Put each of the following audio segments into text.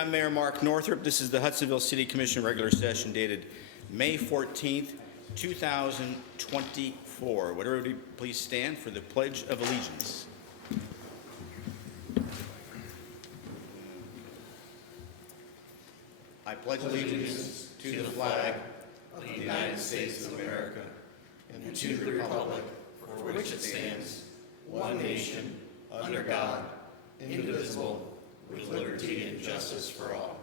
I'm Mayor Mark Northrup. This is the Hudsonville City Commission regular session dated May 14th, 2024. Would everybody please stand for the Pledge of Allegiance? I pledge allegiance to the flag of the United States of America and to the republic for which it stands, one nation, under God, indivisible, with liberty and justice for all.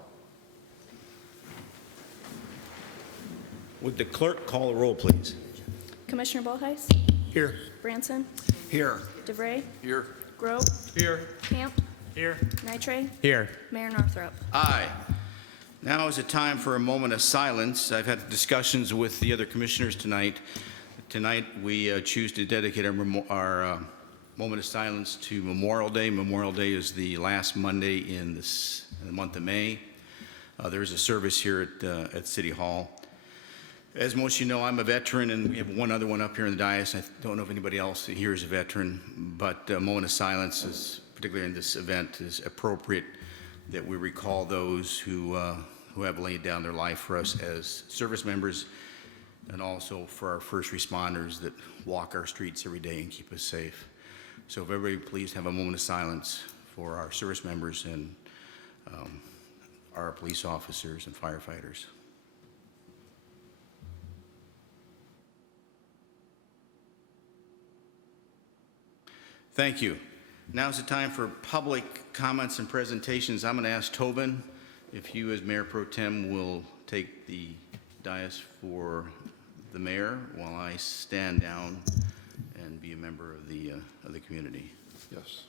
Would the clerk call the roll, please? Commissioner Bolheis? Here. Branson? Here. DeVray? Here. Grobe? Here. Camp? Here. Nitre? Here. Mayor Northrup? Aye. Now is a time for a moment of silence. I've had discussions with the other commissioners tonight. Tonight we choose to dedicate our moment of silence to Memorial Day. Memorial Day is the last Monday in the month of May. There is a service here at City Hall. As most of you know, I'm a veteran, and we have one other one up here in the dais. I don't know if anybody else here is a veteran, but a moment of silence, is, particularly in this event, is appropriate that we recall those who have laid down their life for us as service members, and also for our first responders that walk our streets every day and keep us safe. So if everybody please have a moment of silence for our service members and our police officers and firefighters. Thank you. Now is the time for public comments and presentations. I'm going to ask Tobin if you as Mayor Pro Tem will take the dais for the mayor while I stand down and be a member of the community. Yes.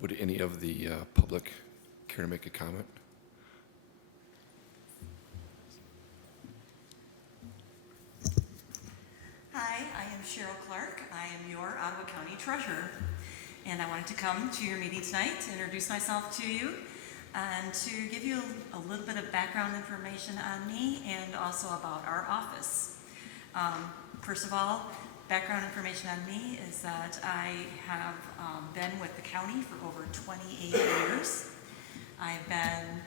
Would any of the public care to make a comment? Hi, I am Cheryl Clark. I am your Ottawa County Treasurer. And I wanted to come to your meeting tonight to introduce myself to you and to give you a little bit of background information on me and also about our office. First of all, background information on me is that I have been with the county for over 28 years. I've been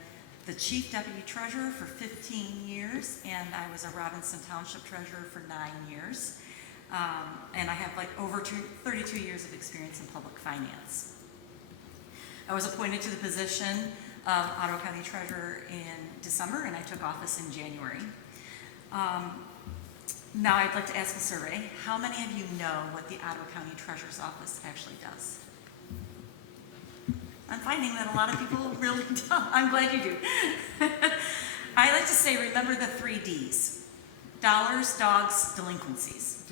the Chief Deputy Treasurer for 15 years, and I was a Robinson Township Treasurer for 9 years. And I have like over 32 years of experience in public finance. I was appointed to the position of Ottawa County Treasurer in December, and I took office in January. Now I'd like to ask a survey. How many of you know what the Ottawa County Treasurer's Office actually does? I'm finding that a lot of people really don't. I'm glad you do. I like to say, remember the 3 Ds. Dollars, dogs, delinquencies.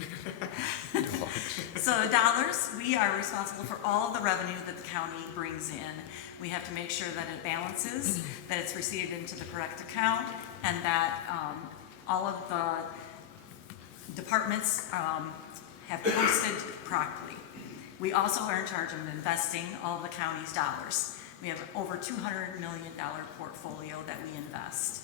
So dollars, we are responsible for all of the revenue that the county brings in. We have to make sure that it balances, that it's received into the correct account, and that all of the departments have posted properly. We also are in charge of investing all of the county's dollars. We have over $200 million portfolio that we invest.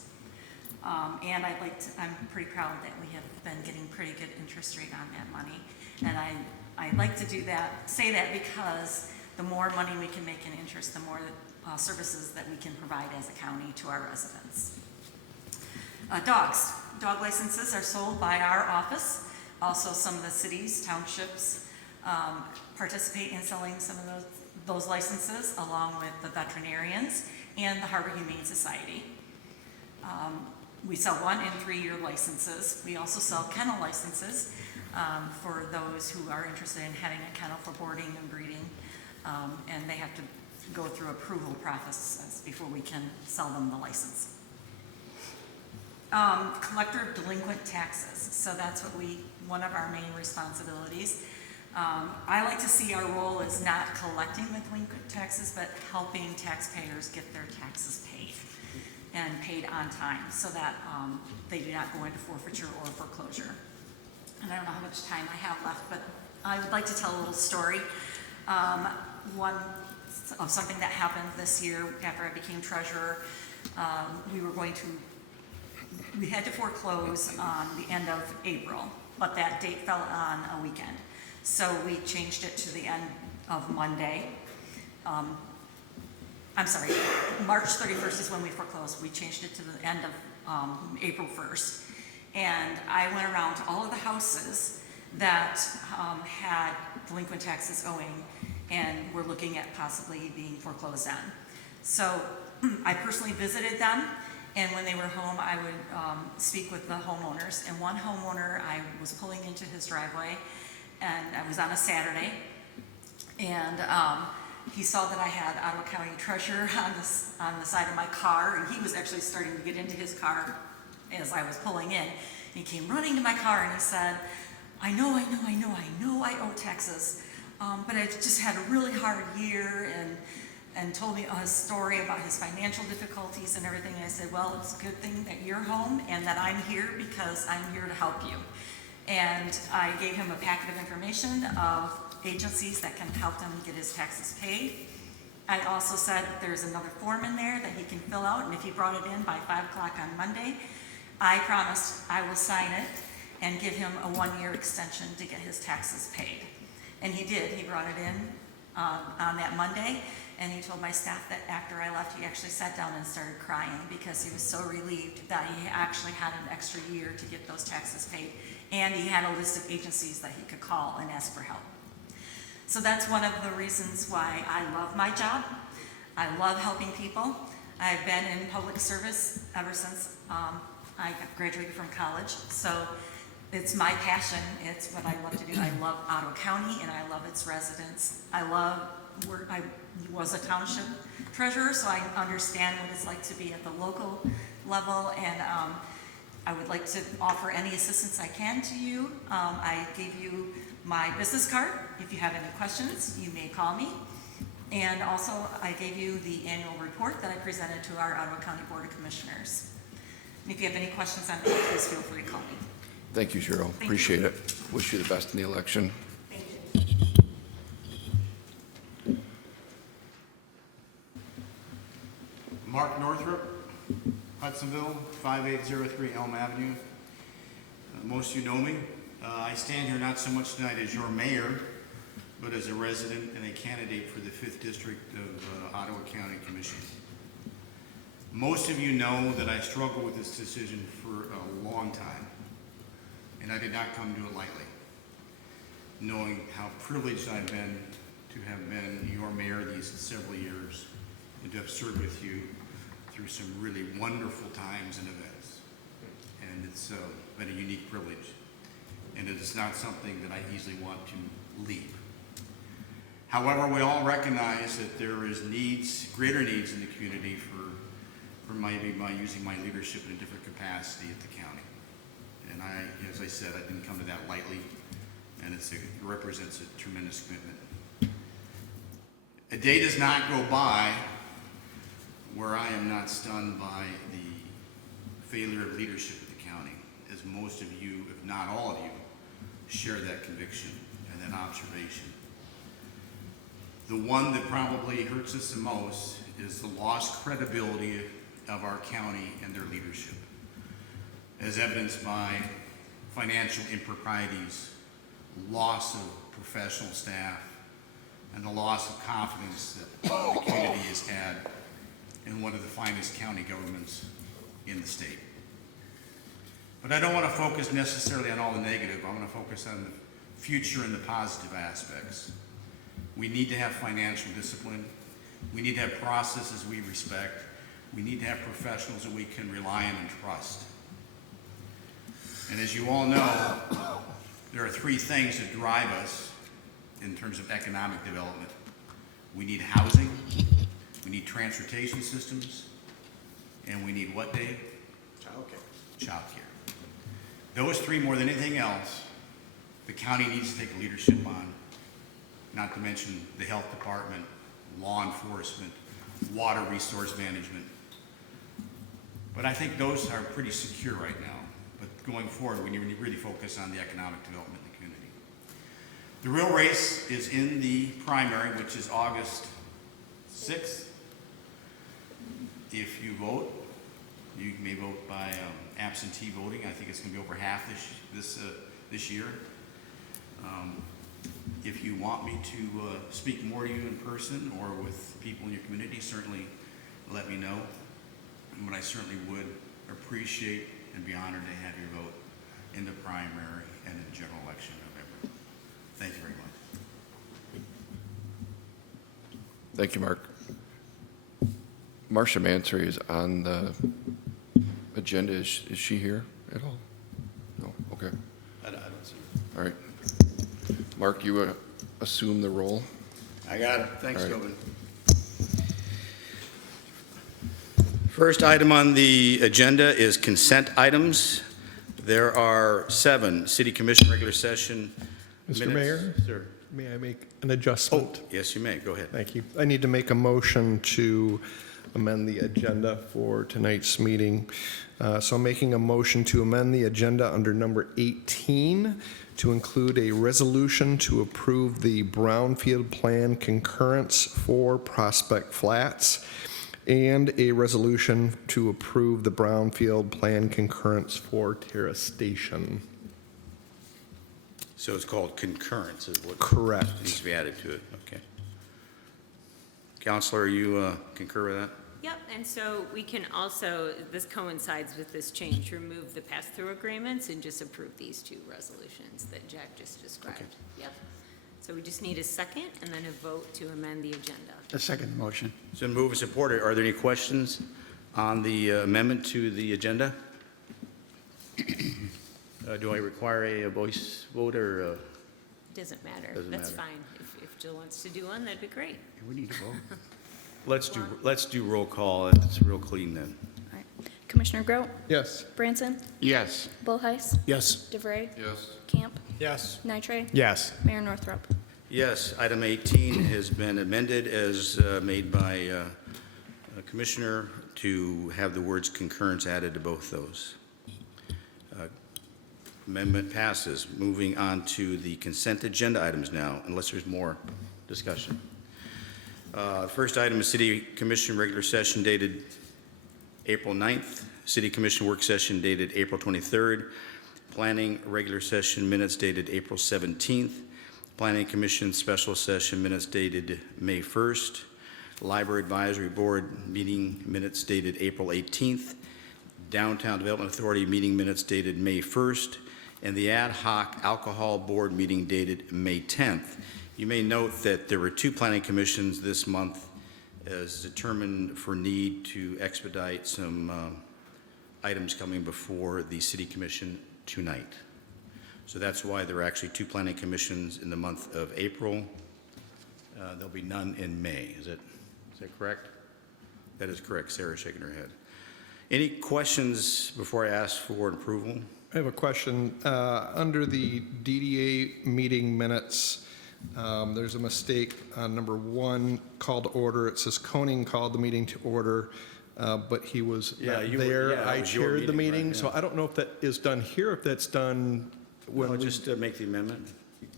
And I'm pretty proud that we have been getting pretty good interest rate on that money. And I like to say that because the more money we can make in interest, the more services that we can provide as a county to our residents. Dogs. Dog licenses are sold by our office. Also, some of the cities, townships, participate in selling some of those licenses, along with the veterinarians and the Harbor Humane Society. We sell 1- and 3-year licenses. We also sell kennel licenses for those who are interested in having a kennel for boarding and breeding, and they have to go through approval processes before we can sell them the license. Collector of delinquent taxes. So that's one of our main responsibilities. I like to see our role as not collecting the delinquent taxes, but helping taxpayers get their taxes paid and paid on time so that they do not go into forfeiture or foreclosure. And I don't know how much time I have left, but I would like to tell a little story. One of something that happened this year after I became treasurer, we had to foreclose on the end of April, but that date fell on a weekend. So we changed it to the end of Monday. I'm sorry, March 31st is when we foreclosed. We changed it to the end of April 1st. And I went around to all of the houses that had delinquent taxes owing and were looking at possibly being foreclosed on. So I personally visited them, and when they were home, I would speak with the homeowners. And one homeowner, I was pulling into his driveway, and I was on a Saturday, and he saw that I had Ottawa County Treasurer on the side of my car, and he was actually starting to get into his car as I was pulling in. He came running to my car and he said, I know I owe taxes, but I just had a really hard year, and told me a story about his financial difficulties and everything. And I said, well, it's a good thing that you're home and that I'm here, because I'm here to help you. And I gave him a packet of information of agencies that can help him get his taxes paid. I also said there's another form in there that he can fill out, and if he brought it in by 5 o'clock on Monday, I promised I will sign it and give him a 1-year extension to get his taxes paid. And he did. He brought it in on that Monday, and he told my staff that after I left, he actually sat down and started crying because he was so relieved that he actually had an extra year to get those taxes paid, and he had a list of agencies that he could call and ask for help. So that's one of the reasons why I love my job. I love helping people. I've been in public service ever since I graduated from college. So it's my passion. It's what I love to do. I love Ottawa County, and I love its residents. I was a township treasurer, so I understand what it's like to be at the local level, and I would like to offer any assistance I can to you. I gave you my business card. If you have any questions, you may call me. And also, I gave you the annual report that I presented to our Ottawa County Board of Commissioners. And if you have any questions on that, please feel free to call me. Thank you, Cheryl. Thank Appreciate it. Wish you the best in the election. Thank you. Mark Northrup, Hudsonville, 5803 Elm Avenue. Most of you know me. I stand here not so much tonight as your mayor, but as a resident and a candidate for the 5th District of Ottawa County Commission. Most of you know that I struggled with this decision for a long time, and I did not come to it lightly, knowing how privileged I've been to have been your mayor these several years and to have served with you through some really wonderful times and events. And it's been a unique privilege, and it is not something that I easily want to leave. However, we all recognize that there is greater needs in the community for maybe by using my leadership in a different capacity at the county. And as I said, I didn't come to that lightly, and it represents a tremendous commitment. A day does not go by where I am not stunned by the failure of leadership at the county, as most of you, if not all of you, share that conviction and that observation. The one that probably hurts us the most is the lost credibility of our county and their leadership, as evidenced by financial improprieties, loss of professional staff, and the loss of confidence that the community has had in one of the finest county governments in the state. But I don't want to focus necessarily on all the negative. I want to focus on the future and the positive aspects. We need to have financial discipline. We need to have processes we respect. We need to have professionals that we can rely on and trust. And as you all know, there are 3 things that drive us in terms of economic development. We need housing, we need transportation systems, and we need what, Dave? Childcare. Those 3, more than anything else, the county needs to take leadership on, not to mention the health department, law enforcement, water resource management. But I think those are pretty secure right now. But going forward, we need to really focus on the economic development in the community. The real race is in the primary, which is August 6th. If you vote, you may vote by absentee voting. I think it's going to be over half this year. If you want me to speak more to you in person or with people in your community, certainly let me know. But I certainly would appreciate and be honored to have your vote in the primary and in the general election in November. Thank you very much. Thank you, Mark. Marcia Mansory is on the agenda. Is she here at all? No, okay. I don't see it. All right. Mark, you assume the role? I got it. Thanks, All right. Tobin. First item on the agenda is consent items. There are 7 City Commission regular session minutes. Mr. Mayor? Sir. May I make an Oh, adjustment? yes, you may. Go ahead. Thank you. I need to make a motion to amend the agenda for tonight's meeting. So I'm making a motion to amend the agenda under number 18 to include a resolution to approve the Brownfield Plan concurrence for Prospect Flats and a resolution to approve the Brownfield Plan concurrence for Terrace Station. So it's called concurrence is what Correct. needs to be added to it. Okay. Counselor, you concur with that? Yep, and so we can also, this coincides with this change, remove the pass-through agreements and just approve these 2 resolutions that Jack just described. Yep. So we just need a second and then a vote to amend the agenda. A second motion. So moved and supported. Are there any questions on the amendment to the agenda? Do I require a voice vote or? Doesn't matter. Doesn't That's matter. fine. If Jill wants to do one, that'd be great. We need to vote. Let's do roll call. It's real clean then. All right. Commissioner Grout, Yes. Branson, Yes. Bullheis, Yes. DeVray, Yes. Camp, Yes. Nitre, Yes. Mayor Northrup. Yes, item 18 has been amended as made by a Commissioner to have the words concurrence added to both those. Amendment passes. Moving on to the consent agenda items now, unless there's more discussion. First item is City Commission regular session dated April 9th, City Commission work session dated April 23rd, Planning regular session minutes dated April 17th, Planning Commission special session minutes dated May 1st, Library Advisory Board meeting minutes dated April 18th, Downtown Development Authority meeting minutes dated May 1st, and the Ad Hoc Alcohol Board meeting dated May 10th. You may note that there were 2 planning commissions this month as determined for need to expedite some items coming before the City Commission tonight. So that's why there are actually 2 planning commissions in the month of April. There'll be none in May. Is that correct? That is correct. Sarah's shaking her head. Any questions before I ask for an approval? I have a question. Under the DDA meeting minutes, there's a mistake on number 1, call to order. It says Koning called the meeting to order, but he was Yeah, not you were- there. yeah, it I was your chaired the meeting, right, meeting, so yeah. I don't know if that is done here, if that's done when Well, we... just make the amendment.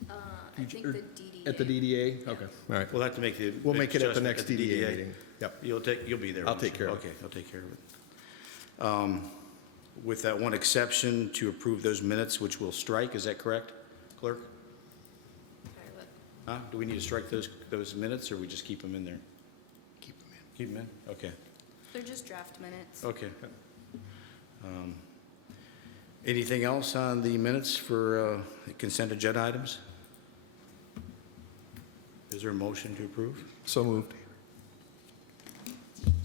I think the DDA. At the DDA? Okay, all right. We'll have to make the. We'll make it at the adjustment next DDA meeting. Yep. You'll be there. I'll won't take you? care of it. Okay, I'll take care of it. With that one exception, to approve those minutes, which we'll strike, is that correct, clerk? Huh? Do we need to strike those minutes, or we just keep them in there? Keep them in. Keep them in? Okay, They're just draft minutes. okay. Anything else on the minutes for consent agenda items? Is there a motion to approve? So moved.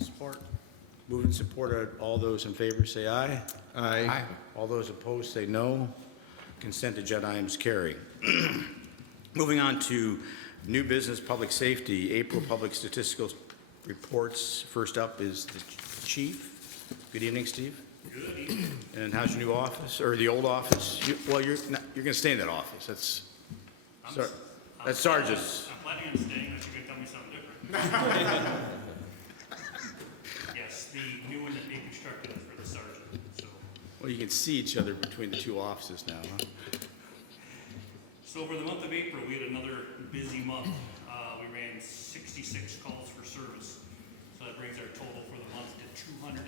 Support. Moved and supported. All those in favor say aye. Aye. All those opposed say no. Consent agenda items carry. Moving on to new business, public safety, April public statistical reports. First up is the chief. Good evening, Steve. Good evening. And how's your new office, or the old office? Well, you're going to stay in that office. That's Sergeant's. I'm planning on staying unless you can tell me something different. Yes, the new one that being constructed is for the sergeant, so. Well, you can see each other between the 2 offices now, huh? So So for the month of April, we had another busy month. We ran 66 calls for service. So that brings our total for the month to 229.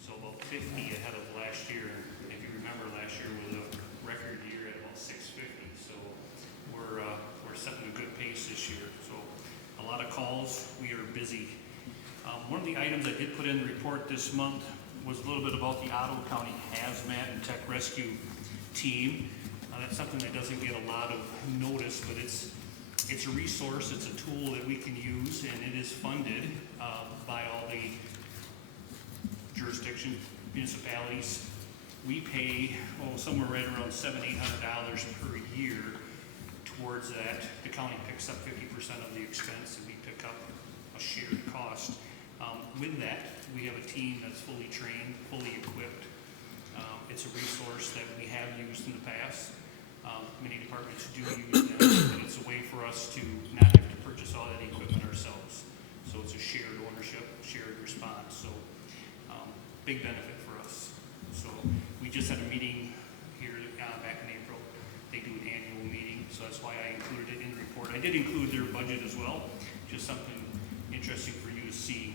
So about 50 ahead of last year. If you remember, last year was a record year at about 650. So we're setting a good pace this year. So a lot of calls. We are busy. One of the items I did put in the report this month was a little bit about the Ottawa County Hazmat and Tech Rescue team. That's something that doesn't get a lot of notice, but it's a resource, it's a tool that we can use, and it is funded by all the jurisdiction municipalities. We pay somewhere right around $700-800 per year towards that. The county picks up 50% of the expense, and we pick up a shared cost. With that, we have a team that's fully trained, fully equipped. It's a resource that we have used in the past. Many departments do use them, and it's a way for us to not have to purchase all that equipment ourselves. So it's a shared ownership, shared response. So big benefit for us. So we just had a meeting here back in April. They do an annual meeting, so that's why I included it in the report. I did include their budget as well, just something interesting for you to see.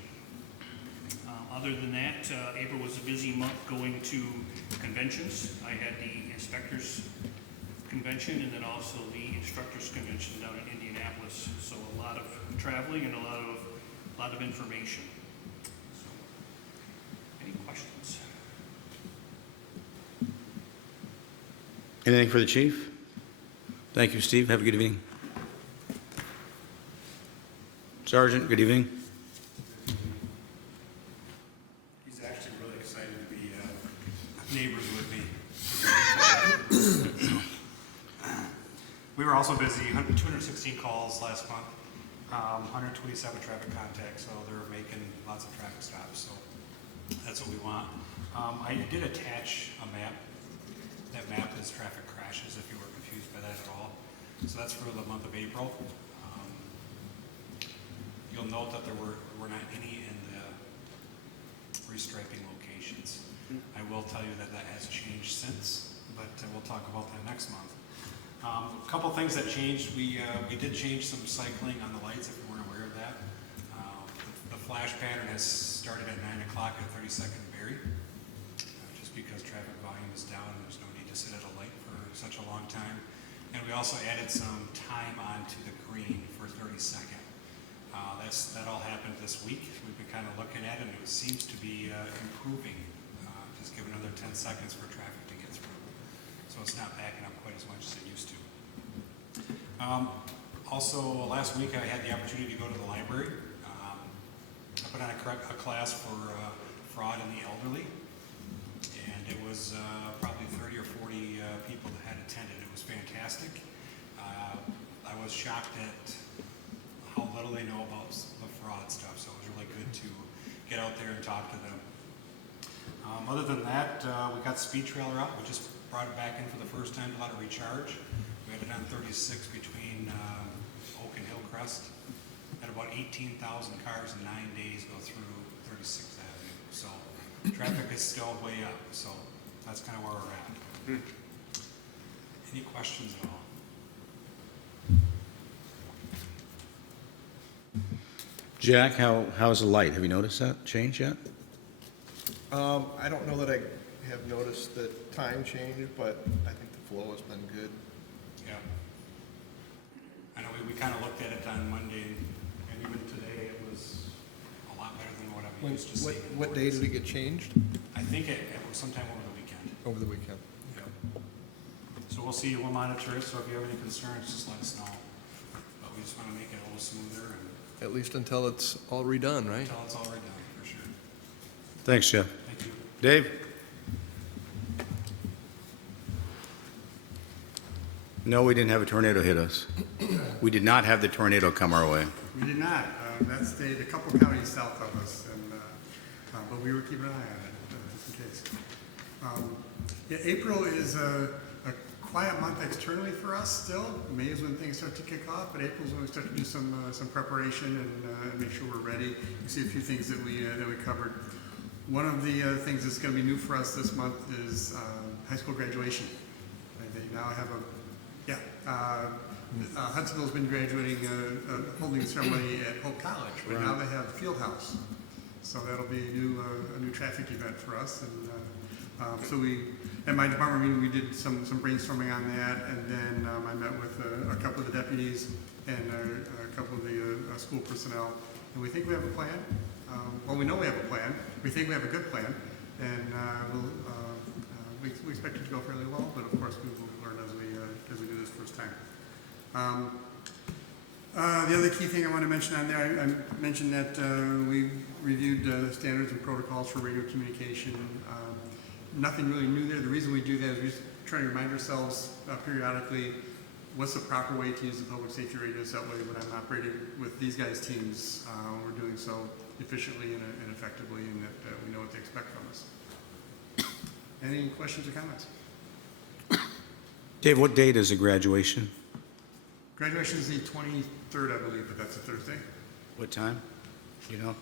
Other than that, April was a busy month going to conventions. I had the inspectors convention and then also the instructors convention down in Indianapolis. So a lot of traveling and a lot of information. So, any questions? Anything for the chief? Thank you, Steve. Have a good evening. Sergeant, good evening. He's actually really excited to be neighbors with me. We were also busy, 216 calls last month, 127 traffic contacts, so they're making lots of traffic stops, so that's what we want. I did attach a map. That map is traffic crashes, if you were confused by that at all. So that's for the month of April. You'll note that there were not any in the restriping locations. I will tell you that that has changed since, but we'll talk about that next month. A couple things that changed. We did change some cycling on the lights, if you weren't aware of that. The flash pattern has started at 9 o'clock at 32nd and Berry, just because traffic volume is down and there's no need to sit at a light for such a long time. And we also added some time onto the green for 32nd. That all happened this week. We've been kind of looking at it, and it seems to be improving. Just give another 10 seconds for traffic to get through. So it's not backing up quite as much as it used to. Also, last week I had the opportunity to go to the library. I put on a class for fraud in the elderly, and it was probably 30 or 40 people that had attended. It was fantastic. I was shocked at how little they know about the fraud stuff, so it was really good to get out there and talk to them. Other than that, we got the speed trailer out. We just brought it back in for the first time to let it recharge. We had it on 36 between Oak and Hillcrest. Had about 18,000 cars in 9 days go through 36th Avenue. So traffic is still way up, so that's kind of where we're at. Any questions at all? Jack, how's the light? Have you noticed that change yet? I don't know that I have noticed the time change, but I think the flow has been good. Yeah. I know we kind of looked at it on Monday, and even today it was a lot better than what I'm used to seeing. What day did it get changed? I think it was sometime over the weekend. Over the weekend. Yeah. So we'll see, we'll monitor it, so if you have any concerns, just let us know. But we just want to make it a little smoother and At least until it's all redone, right? until it's all redone, for sure. Thanks, Jeff. Thank you. Dave? No, we didn't have a tornado hit us. We did not have the tornado come our way. We did not. That stayed a couple counties south of us, and but we were keeping an eye on it, just in case. Yeah, April is a quiet month externally for us still. May is when things start to kick off, but April is when we start to do some preparation and make sure we're ready. You see a few things that we covered. One of the things that's going to be new for us this month is high school graduation. They now have a Yeah, Hudsonville's been graduating, holding a ceremony at Hope College, but now they have the field house. So that'll be a new traffic event for us. And so at my department meeting, we did some brainstorming on that, and then I met with a couple of the deputies and a couple of the school personnel, and we think we have a plan. Well, we know we have a plan. We think we have a good plan, and we expect it to go fairly well. But of course, we will learn as we do this first time. The other key thing I want to mention on there, I mentioned that we reviewed standards and protocols for radio communication. Nothing really new there. The reason we do that is we just try to remind ourselves periodically what's the proper way to use the public safety radios. That way, when I'm operating with these guys' teams, we're doing so efficiently and effectively, and that we know what to expect from us. Any questions or comments? Dave, what date is the graduation? Graduation is the 23rd, I believe, but that's a Thursday. What time? You know?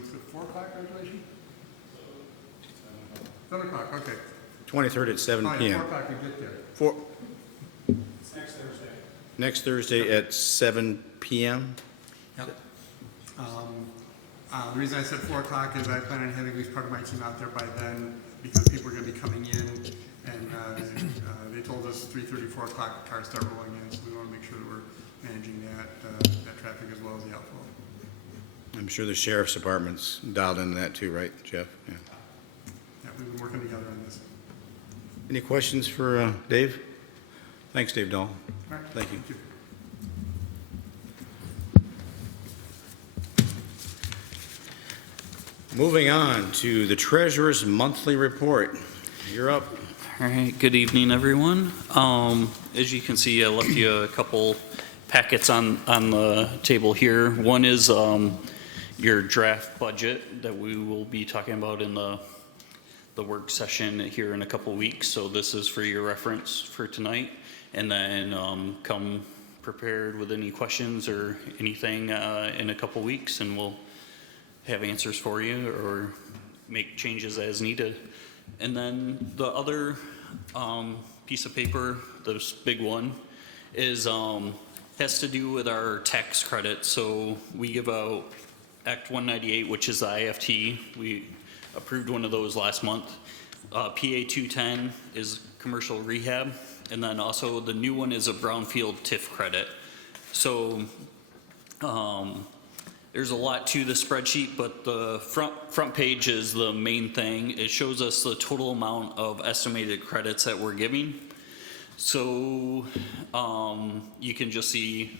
Is it 4 o'clock graduation? 7 o'clock, okay. 23rd at 7 Oh, yeah, p.m. 4 o'clock, we get there. It's next Thursday. Next Thursday at 7 p.m.? Yep. The reason I said 4 o'clock is I plan on having at least part of my team out there by then, because people are going to be coming in, and they told us 3:30, 4 o'clock cars start rolling in, so we want to make sure that we're managing that traffic as well as the outflow. I'm sure the sheriff's department's dialed into that too, right, Jeff? Yeah. Yeah, we've been working together on this. Any questions for Dave? Thanks, Dave Dahl. All right. Thank you. Moving on to the treasurer's monthly report. You're up. All right, good evening, everyone. As you can see, I left you a couple packets on the table here. One is your draft budget that we will be talking about in the work session here in a couple weeks. So this is for your reference for tonight. And then come prepared with any questions or anything in a couple weeks, and we'll have answers for you or make changes as needed. And then the other piece of paper, this big one, is has to do with our tax credit. So we give out Act 198, which is the IFT. We approved one of those last month. PA 210 is commercial rehab, and then also the new one is a brownfield TIF credit. So there's a lot to the spreadsheet, but the front page is the main thing. It shows us the total amount of estimated credits that we're giving. So you can just see,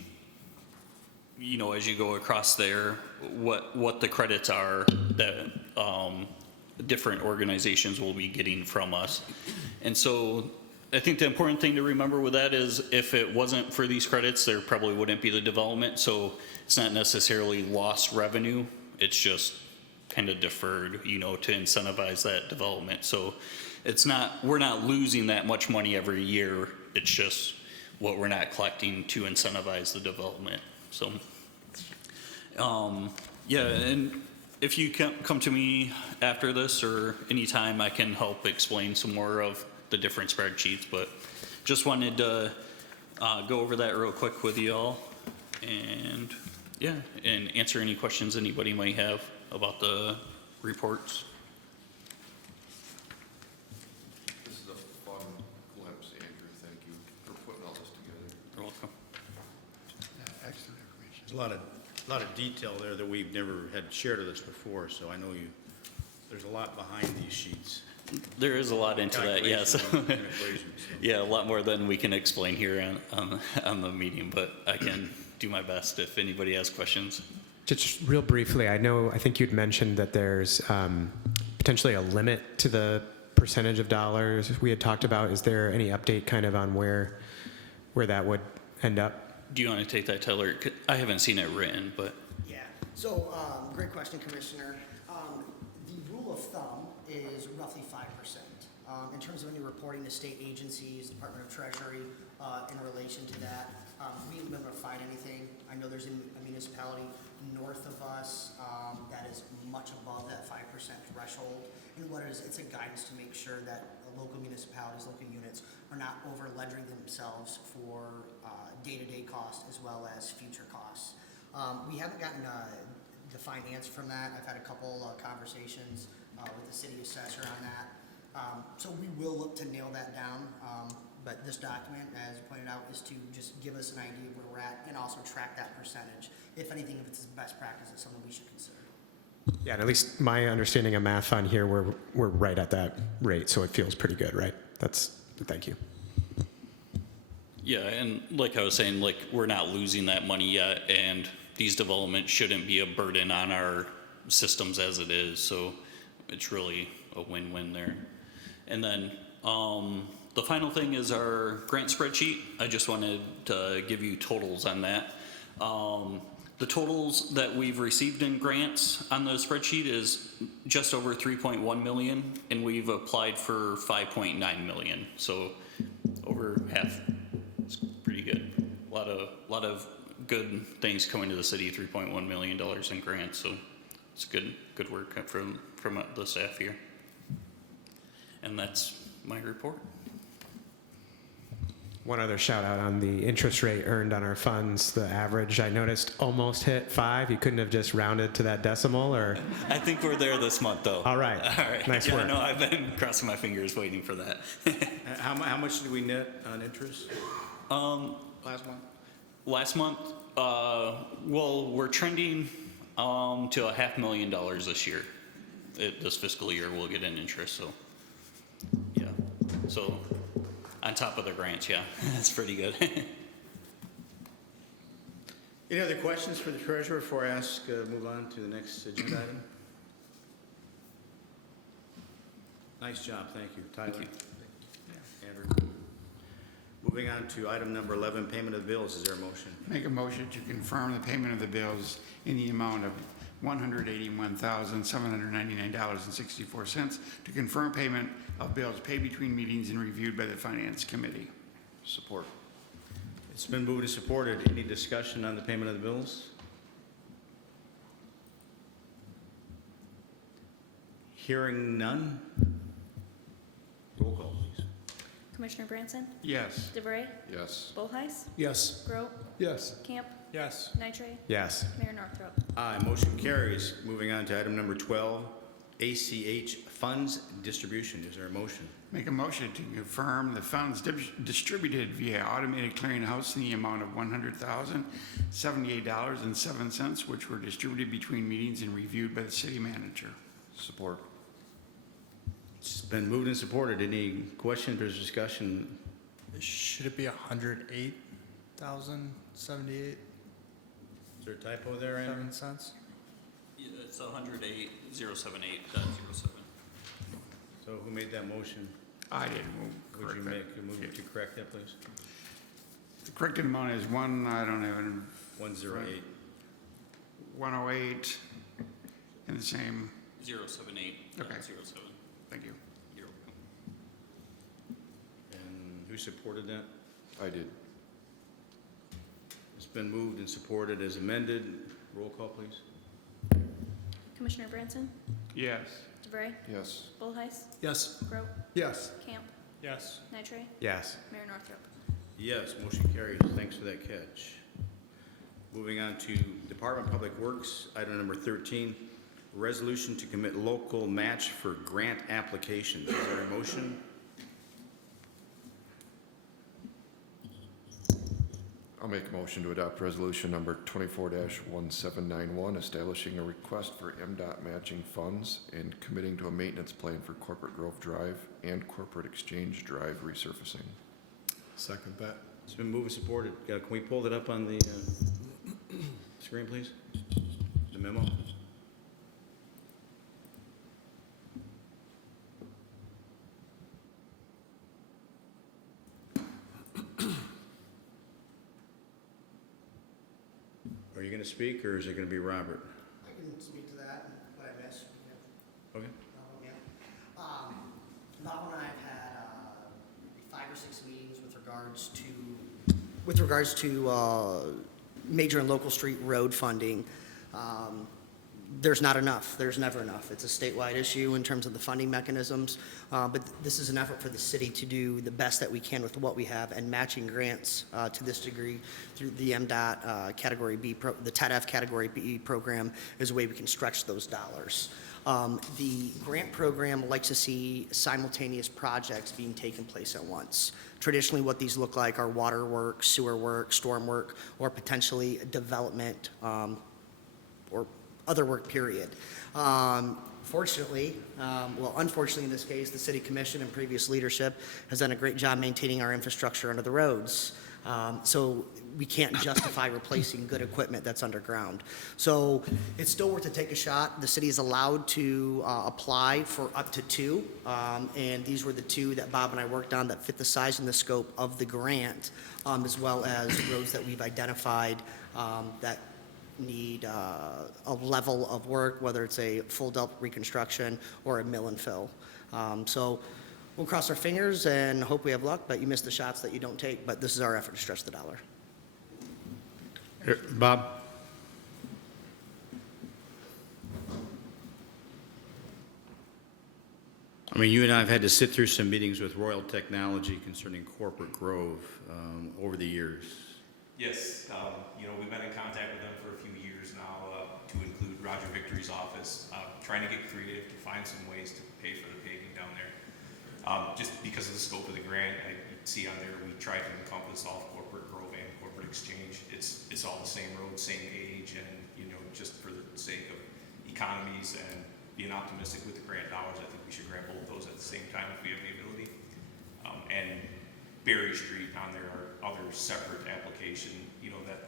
you know, as you go across there, what the credits are that different organizations will be getting from us. And so I think the important thing to remember with that is if it wasn't for these credits, there probably wouldn't be the development. So it's not necessarily lost revenue. It's just kind of deferred, you know, to incentivize that development. So it's not, we're not losing that much money every year. It's just what we're not collecting to incentivize the development. So, yeah, and if you come to me after this or anytime, I can help explain some more of the different spreadsheets, but just wanted to go over that real quick with you all, and yeah, and answer any questions anybody might have about the reports. This is a fun glimpse, Andrew. Thank you for putting all this together. You're welcome. Excellent information. There's a lot of detail there that we've never had shared with us before, so I know there's a lot behind these sheets. There is a lot into that, yes. Calculations and equations, so. Yeah, a lot more than we can explain here on the meeting, but I can do my best if anybody has questions. Just real briefly, I think you'd mentioned that there's potentially a limit to the percentage of dollars we had talked about. Is there any update kind of on where that would end up? Do you want to take that, Tyler? I haven't seen it written, but. Yeah, so great question, Commissioner. The rule of thumb is roughly 5%. In terms of any reporting to state agencies, Department of Treasury, in relation to that, we haven't been able to find anything. I know there's a municipality north of us that is much above that 5% threshold. And what it is, it's a guidance to make sure that local municipalities, local units are not over ledgering themselves for day-to-day costs as well as future costs. We haven't gotten the finance from that. I've had a couple conversations with the city assessor on that. So we will look to nail that down. But this document, as you pointed out, is to just give us an idea of where we're at and also track that percentage. If anything, if it's best practice, it's something we should consider. Yeah, and at least my understanding of math on here, we're right at that rate, so it feels pretty good, right? Thank you. Yeah, and like I was saying, like, we're not losing that money yet, and these developments shouldn't be a burden on our systems as it is, so it's really a win-win there. And then the final thing is our grant spreadsheet. I just wanted to give you totals on that. The totals that we've received in grants on the spreadsheet is just over 3.1 million, and we've applied for 5.9 million, so over half. It's pretty good. A lot of good things coming to the city. $3.1 million in grants, so it's good work from the staff here. And that's my report. One other shout out on the interest rate earned on our funds. The average, I noticed, almost hit 5. You couldn't have just rounded to that decimal, or? I think we're there this month, though. All right. Nice work. No, I've been crossing my fingers waiting for that. How much did we net on interest last month? Last month, well, we're trending to $500,000 this year. This fiscal year, we'll get in interest. So, yeah. So, on top of the grants, yeah, that's pretty good. Any other questions for the treasurer before I move on to the next agenda item? Nice job, thank you. Tyler? Thank Yeah, Andrew? Moving on to item number 11, payment of the bills. Is there a motion? Make a motion to confirm the payment of the bills in the amount of $181,799.64 to confirm payment of bills paid between meetings and reviewed by the Finance Committee. Support. It's been moved and supported. Any discussion on the payment of the bills? Hearing none? Roll call, please. Commissioner Branson? Yes. DeVray? Yes. Bullheis? Yes. Grote? Yes. Camp? Yes. Nitre? Yes. Mayor Northrop? Aye, motion carries. Moving on to item number 12, ACH funds distribution. Is there a motion? Make a motion to confirm the funds distributed via automated clearinghouse in the amount of $100,078.07, which were distributed between meetings and reviewed by the city manager. Support. It's been moved and supported. Any questions or discussion? Should it be 108,078 Is there a typo there, Andrew? cents? Yeah, it's 108,078.07. So who made that motion? I didn't move. Would you make a move to correct that, please? The corrected amount is I don't have it. 108. 108 and the same. 078.07. Okay. Thank you. You're welcome. And who supported that? I did. It's been moved and supported as amended. Roll call, please. Commissioner Branson? Yes. DeVray? Yes. Bullheis? Yes. Grote? Yes. Camp? Yes. Nitre? Yes. Mayor Northrop? Yes, motion carries. Thanks for that catch. Moving on to Department of Public Works, item number 13, resolution to commit local match for grant applications. Is there a motion? I'll make a motion to adopt resolution number 24-1791, establishing a request for MDOT matching funds and committing to a maintenance plan for Corporate Grove Drive and Corporate Exchange Drive resurfacing. Second that. It's been moved and supported. Can we pull that up on the screen, please? The memo? Are you going to speak, or is it going to be Robert? I can speak to that and what I missed. Okay. Bob and I have had 5 or 6 meetings with regards to major and local street road funding. there's not enough. There's never enough. It's a statewide issue in terms of the funding mechanisms, but this is an effort for the city to do the best that we can with what we have, and matching grants to this degree through the MDOT Category B, the TEDF Category B program is a way we can stretch those dollars. The grant program likes to see simultaneous projects being taken place at once. Traditionally, what these look like are water work, sewer work, storm work, or potentially development or other work, period. Unfortunately in this case, the city commission and previous leadership has done a great job maintaining our infrastructure under the roads. So we can't justify replacing good equipment that's underground. So it's still worth to take a shot. The city is allowed to apply for up to 2, and these were the 2 that Bob and I worked on that fit the size and the scope of the grant, as well as roads that we've identified that need a level of work, whether it's a full depth reconstruction or a mill and fill. So we'll cross our fingers and hope we have luck, but you miss the shots that you don't take. But this is our effort to stretch the dollar. Bob? I mean, you and I have had to sit through some meetings with Royal Technology concerning Corporate Grove over the years. Yes, we've been in contact with them for a few years now, to include Roger Victory's office, trying to get creative to find some ways to pay for the paving down there. Just because of the scope of the grant, I see on there, we tried to encompass all of Corporate Grove and Corporate Exchange. It's all the same road, same age, and, just for the sake of economies and being optimistic with the grant dollars, I think we should grab both those at the same time if we have the ability. And Berry Street on there are other separate application,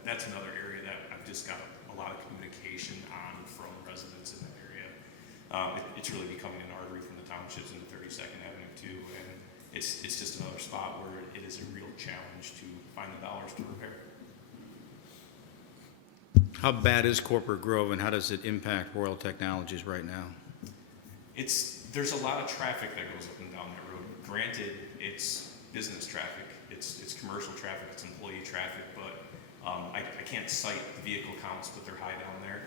that's another area that I've just got a lot of communication on from residents in that area. It's really becoming an artery from the townships into 32nd Avenue too, and it's just another spot where it is a real challenge to find the dollars to repair. How bad is Corporate Grove, and how does it impact Royal Technologies right now? There's a lot of traffic that goes up and down that road. Granted, it's business traffic, it's commercial traffic, it's employee traffic, but I can't cite the vehicle counts, but they're high down there.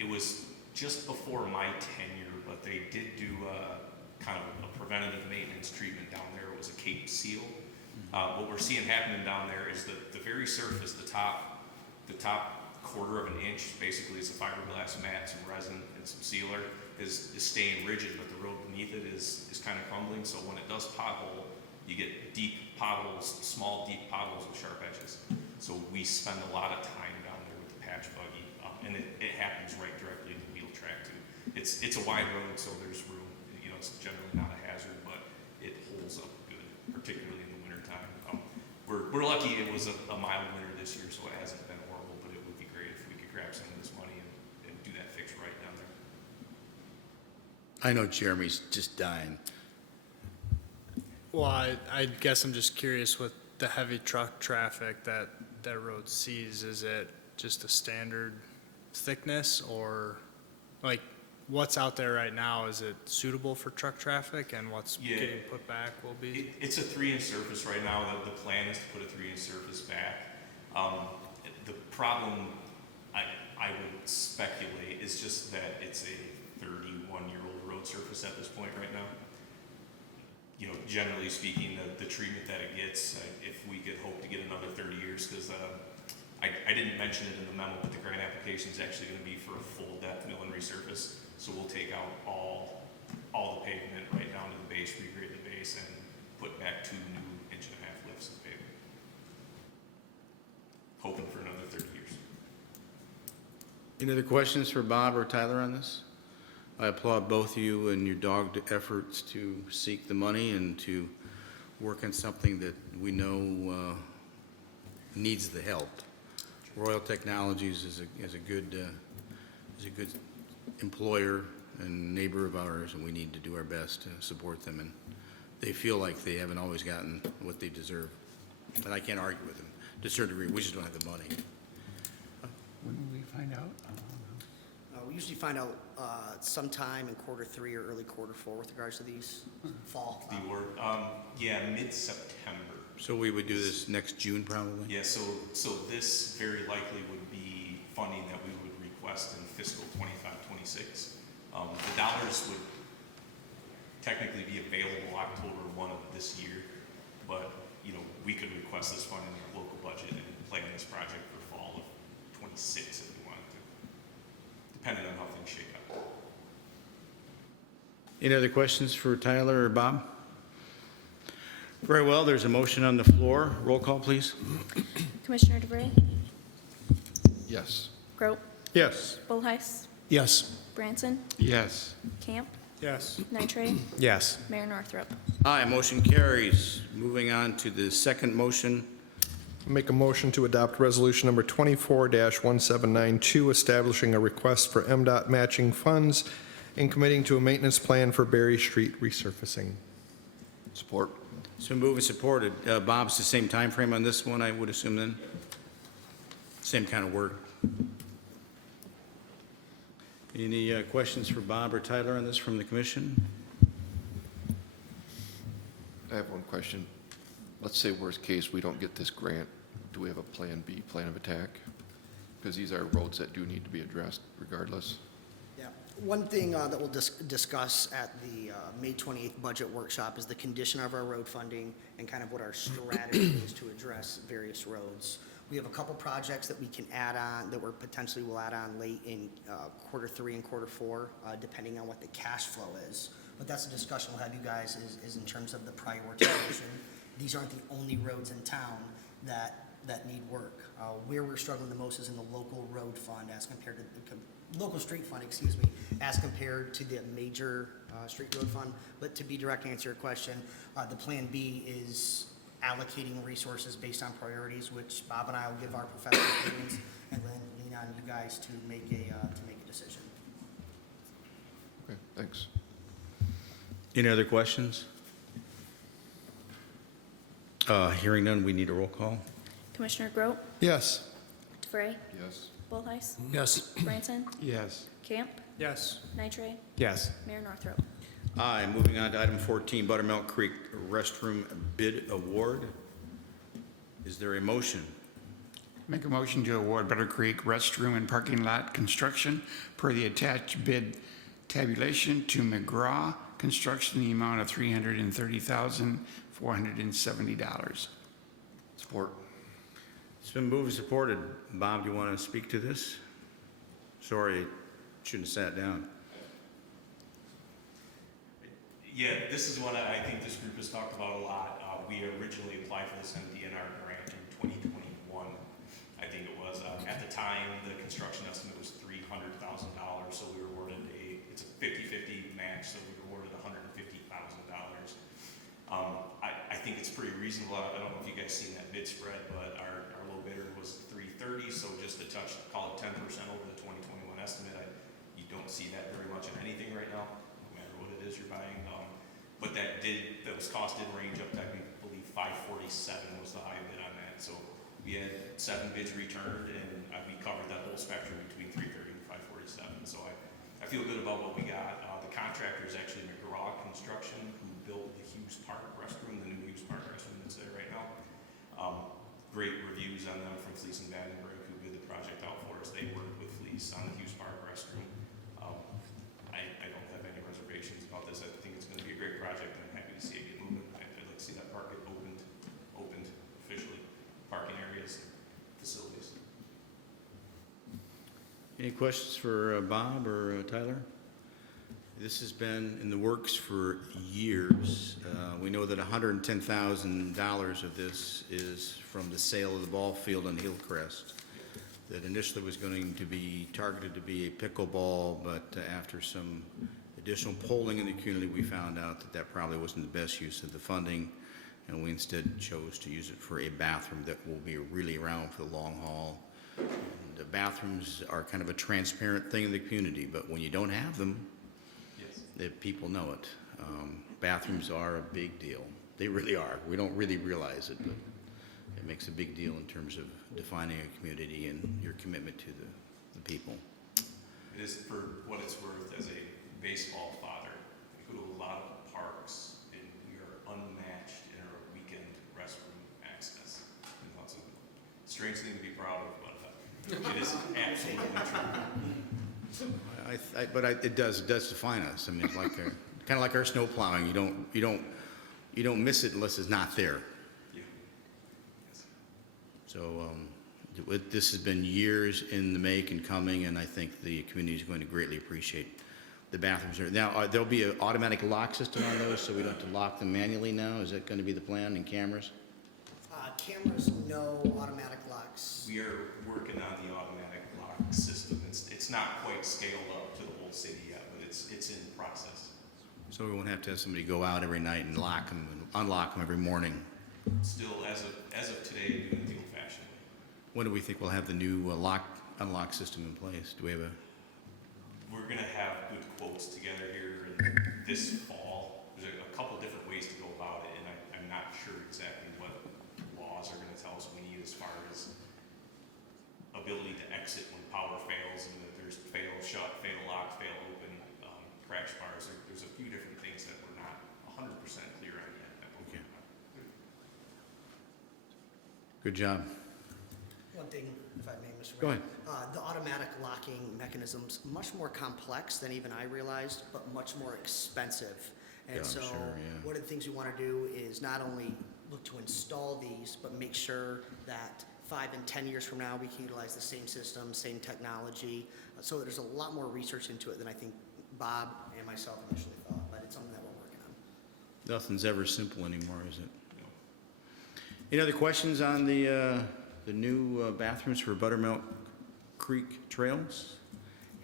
It was just before my tenure, but they did do kind of a preventative maintenance treatment down there. It was a Cape seal. What we're seeing happening down there is that the very surface, the top quarter of an inch, basically is a fiberglass mat, some resin, and some sealer, is staying rigid, but the road beneath it is kind of crumbling. So when it does pothole, you get deep potholes, small deep potholes with sharp edges. So we spend a lot of time down there with the patch buggy, and it happens right directly in the wheel track too. It's a wide road, so there's room. It's generally not a hazard, but it holds up good, particularly in the wintertime. We're lucky it was a mild winter this year, so it hasn't been horrible, but it would be great if we could grab some of this money and do that fix right down there. I know Jeremy's just dying. Well, I guess I'm just curious with the heavy truck traffic that road sees, is it just a standard thickness, or like what's out there right now, is it suitable for truck traffic, and what's getting put back will be? It's a 3-inch surface right now. The plan is to put a 3-inch surface back. The problem, I would speculate, is just that it's a 31-year-old road surface at this point right now. Generally speaking, the treatment that it gets, if we could hope to get another 30 years, because I didn't mention it in the memo, but the grant application is actually going to be for a full depth mill and resurface. So we'll take out all the pavement right down to the base, regrade the base, and put back 2 new 1.5-inch lifts of pavement. Hoping for another 30 years. Any other questions for Bob or Tyler on this? I applaud both of you and your dogged efforts to seek the money and to work on something that we know needs the help. Royal Technologies is a good employer and neighbor of ours, and we need to do our best to support them. And they feel like they haven't always gotten what they deserve, and I can't argue with them to a certain degree. We just don't have the money. When will we find out? We usually find out sometime in Q3 or early Q4 with regards to these fall. The award, mid-September. So we would do this next June, probably? Yeah, so this very likely would be funding that we would request request in fiscal 25-26. The dollars would technically be available October 1 of this year, but, you know, we could request this fund in our local budget and plan this project for fall of 26 if we wanted to, depending on how things shake out. Any other questions for Tyler or Bob? Very well, there's a motion on the floor. Roll call, please. Commissioner DeVray, Yes. Grote, Yes. Bullheis, Yes. Branson, Yes. Camp, Yes. Nitre, Yes. Mayor Northrop. Aye, motion carries. Moving on to the second motion. Make a motion to adopt resolution number 24-1792, establishing a request for MDOT matching funds and committing to a maintenance plan for Berry Street resurfacing. Support. It's been moved and supported. Bob, it's the same time frame on this one, I would assume then? Same kind of work. Any questions for Bob or Tyler on this from the commission? I have one question. Let's say worst case, we don't get this grant. Do we have a plan B, plan of attack? Because these are roads that do need to be addressed regardless. Yeah, one thing that we'll discuss at the May 28th budget workshop is the condition of our road funding and kind of what our strategy is to address various roads. We have a couple projects that we can add on, that we're potentially will add on late in quarter 3 and quarter 4, depending on what the cash flow is. But that's a discussion we'll have you guys is in terms of the prioritization. These aren't the only roads in town that need work. Where we're struggling the most is in the local road fund as compared to the local street fund, excuse me, as compared to the major street road fund. But to be direct, to answer your question, the plan B is allocating resources based on priorities, which Bob and I will give our professional opinions and then lean on you guys to make a decision. Okay, thanks. Any other questions? Hearing none, we need a roll call. Commissioner Grote, Yes. DeVray, Yes. Bullheis, Yes. Branson, Yes. Camp, Yes. Nitre, Yes. Mayor Northrop. Aye. Moving on to item 14, Buttermilk Creek Restroom Bid Award. Is there a motion? Make a motion to award Butter Creek restroom and parking lot construction per the attached bid tabulation to McGraw Construction in the amount of $330,470. Support. It's been moved and supported. Bob, do you want to speak to this? Sorry, shouldn't have sat down. Yeah, this is one I think this group has talked about a lot. We originally applied for this MDNR grant in 2021, I think it was. At the time, the construction estimate was $300,000, so we were awarded it's a 50-50 match, so we were awarded $150,000. I think it's pretty reasonable. I don't know if you guys seen that bid spread, but our low bidder was $330,000, so just a touch, call it 10% over the 2021 estimate. You don't see that very much in anything right now, no matter what it is you're buying. But those costs did range up to, I believe, $547,000 was the high bid on that. So we had 7 bids returned, and we covered that whole spectrum between $330,000 and $547,000. So I feel good about what we got. The contractor is actually McGraw Construction, who built the Hughes Park restroom, the new Hughes Park restroom that's there right now. Great reviews on them from Fleece and Vandenberg, who bid the project out for us. They worked with Fleece on the Hughes Park restroom. I don't have any reservations about this. I think it's going to be a great project, and I'm happy to see it get moving. I'd like to see that park get opened officially, parking areas, facilities. Any questions for Bob or Tyler? This has been in the works for years. We know that $110,000 of this is from the sale of the ball field on Hillcrest that initially was going to be targeted to be a pickleball, but after some additional polling in the community, we found out that that probably wasn't the best use of the funding, and we instead chose to use it for a bathroom that will be really around for the long haul. And the bathrooms are kind of a transparent thing in the community, but when you don't have them, that people know it. Bathrooms are a big deal. They really are. We don't really realize it, but it makes a big deal in terms of defining a community and your commitment to the people. It is, for what it's worth, as a baseball father, we go to a lot of parks, and we are unmatched in our weekend restroom access. You know, it's a strange thing to be proud of, but it is absolutely It does define us. I mean, it's like kind of like our snow plowing. You don't miss it unless it's not there. Yeah. Yes. So this has been years in the make and coming, and I think the community is going to greatly appreciate the bathrooms. Now, there'll be an automatic lock system on those, so we don't have to lock them manually now? Is that going to be the plan, and cameras? Cameras, no. Automatic locks. We are working on the automatic lock system. It's not quite scaled up to the whole city yet, but it's in process. So we won't have to have somebody go out every night and lock them and unlock them every morning. Still, as of today, doing the old-fashioned way. When do we think we'll have the new unlock system in place? Do we have a? We're gonna have good quotes together here in this fall. There's a couple different ways to go about it, and I'm not sure exactly what laws are gonna tell us we need as far as ability to exit when power fails, and that there's fail shut, fail lock, fail open, crash bars. There's a few different things that we're not 100% clear on yet. Okay. Good job. One thing, if I may, Mr. Go Mayor. The automatic locking mechanism's much more complex than even I realized, but much more expensive. And Yeah, I'm so sure, yeah. one of the things we want to do is not only look to install these, but make sure that 5 and 10 years from now, we can utilize the same system, same technology. So there's a lot more research into it than I think Bob and myself initially thought, but it's something that we're working on. Nothing's ever simple anymore, is it? Any other questions on the new bathrooms for Buttermilk Creek Trails?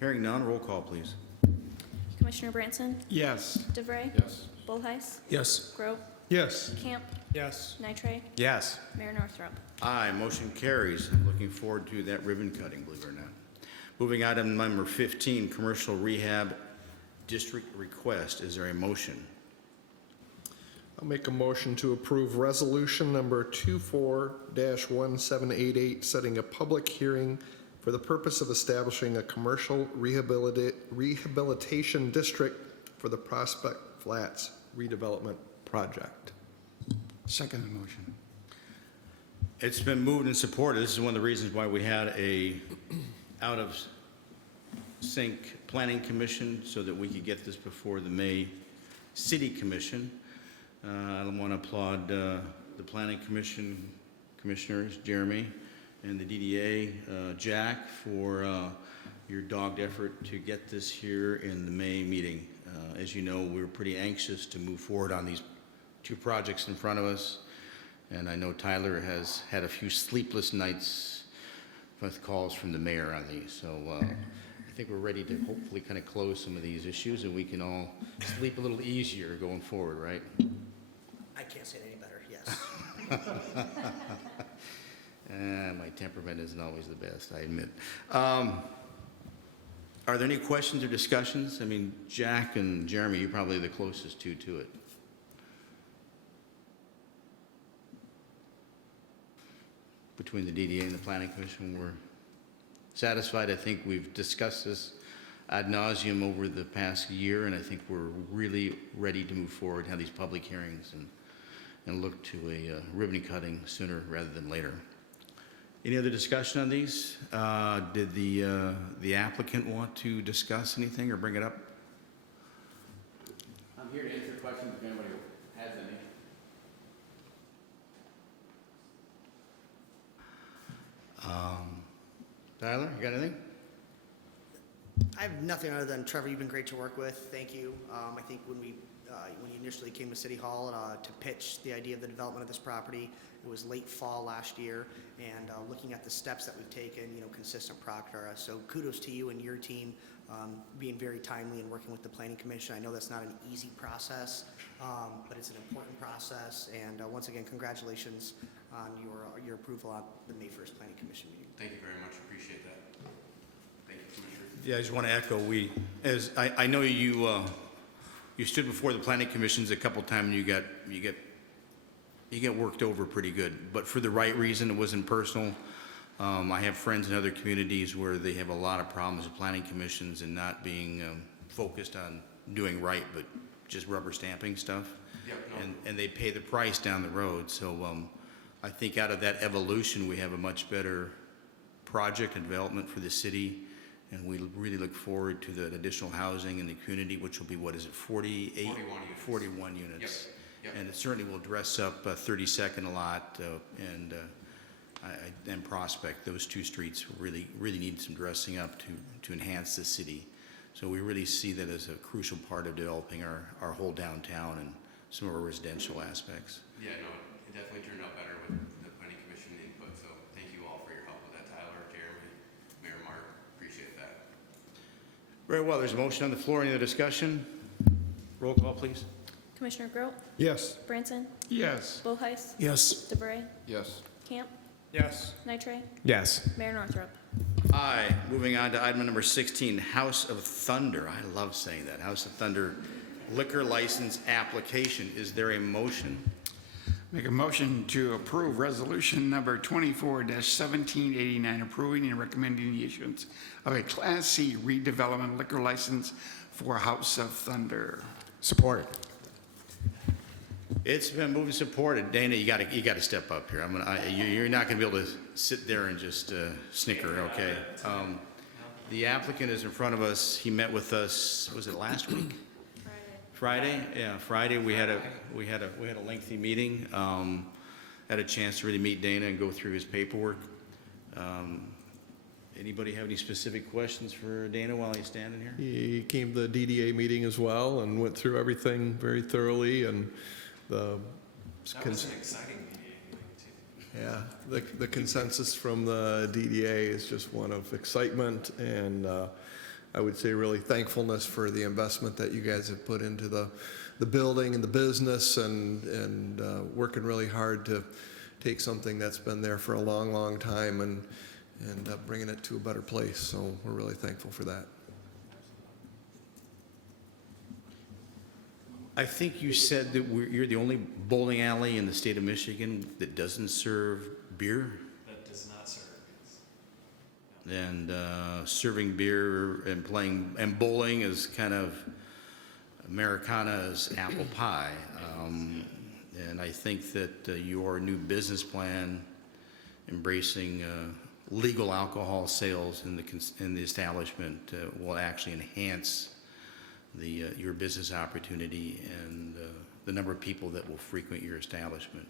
Hearing none, roll call, please. Commissioner Branson? Yes. DeVray? Yes. Bullheis? Yes. Grote? Yes. Camp? Yes. Nitre? Yes. Mayor Northrop? Aye, motion carries. I'm looking forward to that ribbon cutting, believe it or not. Moving item number 15, Commercial Rehab District Request. Is there a motion? I'll make a motion to approve resolution number 24-1788, setting a public hearing for the purpose of establishing a commercial rehabilitation district for the Prospect Flats redevelopment project. Second the motion. It's been moved and supported. This is one of the reasons why we had a out-of-sync planning commission, so that we could get this before the May City Commission. I want to applaud the Planning Commission commissioners, Jeremy, and the DDA, Jack, for your dogged effort to get this here in the May meeting. As you know, we were pretty anxious to move forward on these two projects in front of us, and I know Tyler has had a few sleepless nights with calls from the mayor on these. So I think we're ready to hopefully kind of close some of these issues, and we can all sleep a little easier going forward, right? I can't say it any better, yes. My temperament isn't always the best, I admit. Are there any questions or discussions? I mean, Jack and Jeremy, you're probably the closest two to it. Between the DDA and the Planning Commission, we're satisfied. I think we've discussed this ad nauseum over the past year, and I think we're really ready to move forward, have these public hearings, and look to a ribbon cutting sooner rather than later. Any other discussion on these? Did the applicant want to discuss anything or bring it up? I'm here to answer questions if anybody has any. Tyler, you got anything? I have nothing other than, Trevor, you've been great to work with. Thank you. I think when you initially came to City Hall to pitch the idea of the development of this property, it was late fall last year, and looking at the steps that we've taken, consistent progress. So kudos to you and your team being very timely and working with the Planning Commission. I know that's not an easy process, but it's an important process. And once again, congratulations on your approval at the May 1st Planning Commission meeting. Thank you very much. Appreciate that. Thank you, Commissioner. Yeah, I just want to echo, I know you stood before the Planning Commissions a couple times, and you get worked over pretty good, but for the right reason. It wasn't personal. I have friends in other communities where they have a lot of problems with planning commissions and not being focused on doing right, but just rubber stamping stuff. Yep, no. And they pay the price down the road. So I think out of that evolution, we have a much better project and development for the city, and we really look forward to the additional housing in the community, which will be, what is it, 48? 41 units. 41 units. Yep. And it certainly will dress up 32nd a lot, and Prospect. Those two streets really need some dressing up to enhance the city. So we really see that as a crucial part of developing our whole downtown and some of our residential aspects. Yeah, no, it definitely turned out better with the planning commission input, so thank you all for your help with that, Tyler, Jeremy, Mayor Mark, appreciate that. Very well, there's a motion on the floor. Any other discussion? Roll call, please. Commissioner Grote, Yes. Branson, Yes. Bullheis, Yes. DeVray, Yes. Camp, Yes. Nitre, Yes. Mayor Northrop. Aye. Moving on to item number 16, House of Thunder. I love saying that. House of Thunder liquor license application. Is there a motion? Make a motion to approve resolution number 24-1789, approving and recommending the issuance of a Class C redevelopment liquor license for House of Thunder. Support. It's been moved and supported. Dana, you got to step up here. You're not going to be able to sit there and just snicker, okay? The applicant is in front of us. He met with us, was it last week? Friday? Yeah, Friday. We had a lengthy meeting. Had a chance to really meet Dana and go through his paperwork. Anybody have any specific questions for Dana while he's standing here? He came to the DDA meeting as well and went through everything very thoroughly, and That was an exciting meeting, too. yeah, the consensus from the DDA is just one of excitement and I would say really thankfulness for the investment that you guys have put into the building and the business and working really hard to take something that's been there for a long, long time and bringing it to a better place. So we're really thankful for that. I think you said that you're the only bowling alley in the state of Michigan that doesn't serve beer? That does not serve. And serving beer and playing and bowling is kind of Americana's apple pie. And I think that your new business plan, embracing legal alcohol sales in the establishment, will actually enhance your business opportunity and the number of people that will frequent your establishment.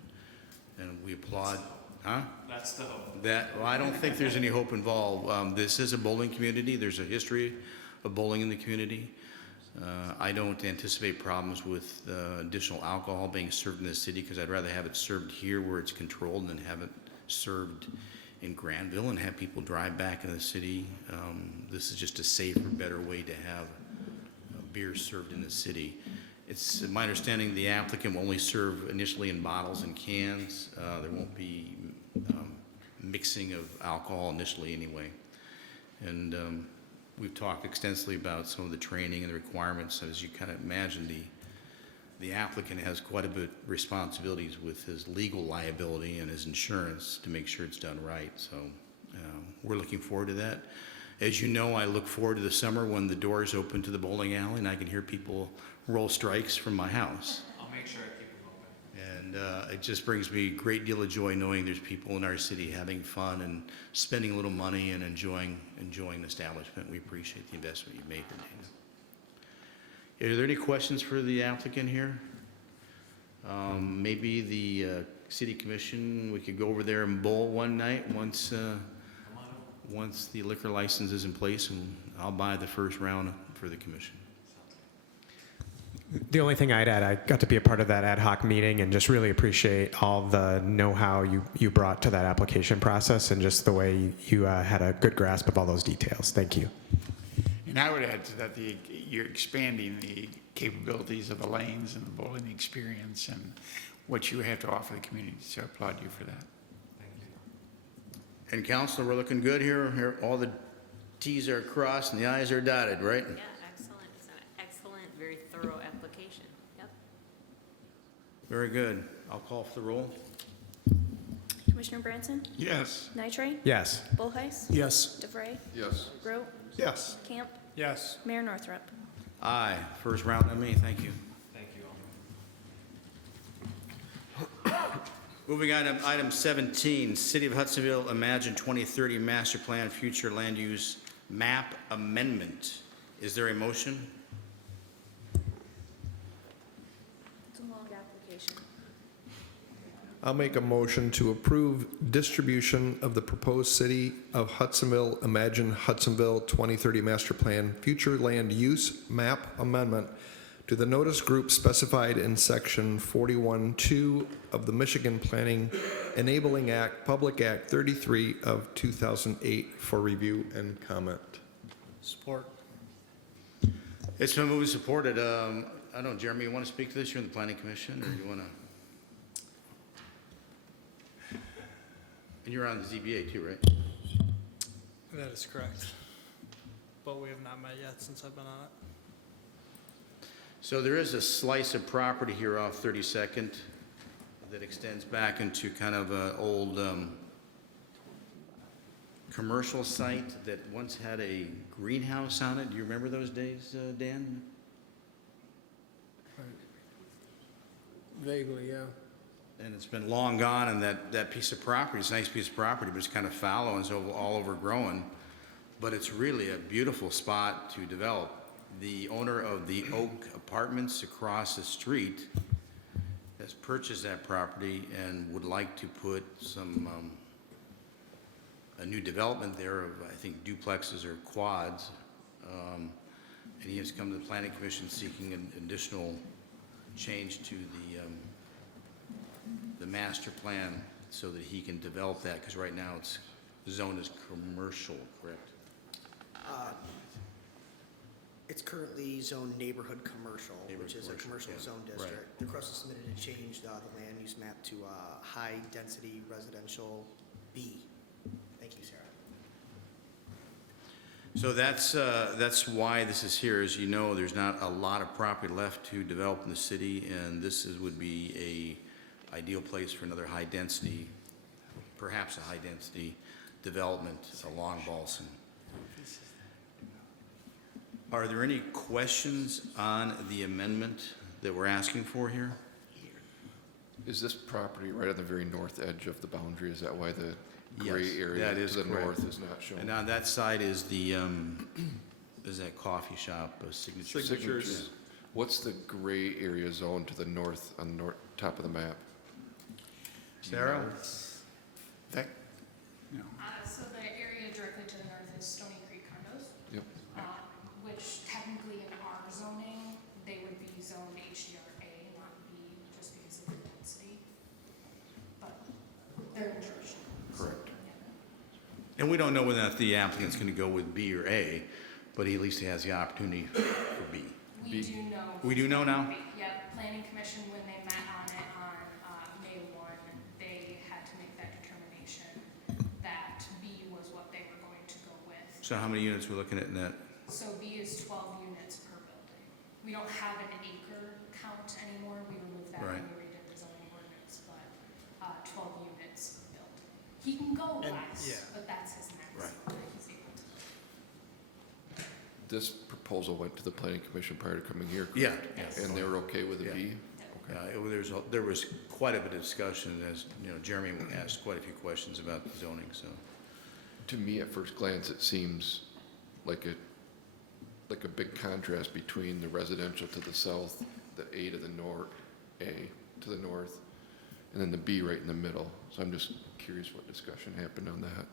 And we applaud. Huh? That's the hope. Well, I don't think there's any hope involved. This is a bowling community. There's a history of bowling in the community. I don't anticipate problems with additional alcohol being served in the city because I'd rather have it served here where it's controlled than have it served in Granville and have people drive back into the city. This is just a safer, better way to have beer served in the city. It's my understanding the applicant will only serve initially in bottles and cans. There won't be mixing of alcohol initially anyway. And we've talked extensively about some of the training and the requirements. As you kind of imagine, the applicant has quite a bit of responsibilities with his legal liability and his insurance to make sure it's done right. So we're looking forward to that. As you know, I look forward to the summer when the doors open to the bowling alley and I can hear people roll strikes from my house. I'll make sure I keep them open. And it just brings me a great deal of joy knowing there's people in our city having fun and spending a little money and enjoying the establishment. We appreciate the investment you've made here, Dana. Are there any questions for the applicant here? Maybe the city commission, we could go over there and bowl one night once the liquor license is in place, and I'll buy the first round for the commission. The only thing I'd add, I got to be a part of that ad hoc meeting and just really appreciate all the know-how you brought to that application process and just the way you had a good grasp of all those details. Thank you. And I would add to that, you're expanding the capabilities of the lanes and the bowling experience and what you have to offer the community. So I applaud you for that. And Counselor, we're looking good here. All the T's are crossed and the I's are dotted, right? Yeah, excellent. It's an excellent, very thorough application. Yep. Very good. I'll call for the roll. Commissioner Branson, Yes. Nitre, Yes. Bullheis, Yes. DeVray, Yes. Grote, Yes. Camp, Yes. Mayor Northrop. Aye. First round on me. Thank you. Thank you all. Moving on to item 17, City of Hudsonville Imagine 2030 Master Plan Future Land Use Map Amendment. Is there a motion? It's a long application. I'll make a motion to approve distribution of the proposed City of Hudsonville Imagine Hudsonville 2030 Master Plan Future Land Use Map Amendment to the notice group specified in Section 41-2 of the Michigan Planning Enabling Act, Public Act 33 of 2008 for review and comment. Support. It's been moved and supported. I don't know, Jeremy, you want to speak to this? You're in the Planning Commission, or you want to? And you're on the ZBA too, right? That is correct. But we have not met yet since I've been on it. So there is a slice of property here off 32nd that extends back into kind of an old commercial site that once had a greenhouse on it. Do you remember those days, Dan? Vaguely, yeah. And it's been long gone, and that piece of property, it's a nice piece of property, but it's kind of fallow and so all overgrown. But it's really a beautiful spot to develop. The owner of the Oak Apartments across the street has purchased that property and would like to put some, a new development there of, I think, duplexes or quads. And he has come to the Planning Commission seeking an additional change to the master plan so that he can develop that, because right now it's zoned as commercial, correct? It's currently zoned neighborhood commercial, which is a commercial, commercial yeah. zone Right. district. The request is submitted to change the land use map to high-density residential B. Thank you, Sarah. So that's why this is here. As you know, there's not a lot of property left to develop in the city, and this would be a ideal place for another high-density, perhaps a high-density development along Balsam. Are there any questions on the amendment that we're asking for here? Is this property right on the very north edge of the boundary? Is that why the gray Yes, area that to is the correct. north is not shown? And on that side is the, is that coffee shop, Signature? Signatures. What's the gray area zone to the north, on the top of the map? Sarah? That, no. So the area directly to the north is Stony Creek condos. Yep. Which technically in our zoning, they would be zoned HDRA, not B, just because of the density. But they're in Georgia. Correct. And we don't know whether or not the applicant's going to go with B or A, but he at least has the opportunity for B. We do know. We do know now? Yep, Planning Commission, when they met on it on May 1, they had to make that determination that B was what they were going to go with. So how many units we're looking at in that? So B is 12 units per building. We don't have an acre count anymore. We removed that Right. when we redid the zoning ordinance, but 12 units built. He can go less, yeah. but that's his maximum Right. that he's able to. This proposal went to the planning commission prior to coming here, Yeah. correct? Yes. And they were okay with a Yeah. B? There was quite a bit of discussion, as, you know, Jeremy asked quite a few questions about the zoning, so. To me, at first glance, it seems like a big contrast between the residential to the south, the A to the north, A to the north, and then the B right in the middle. So I'm just curious what discussion happened on that.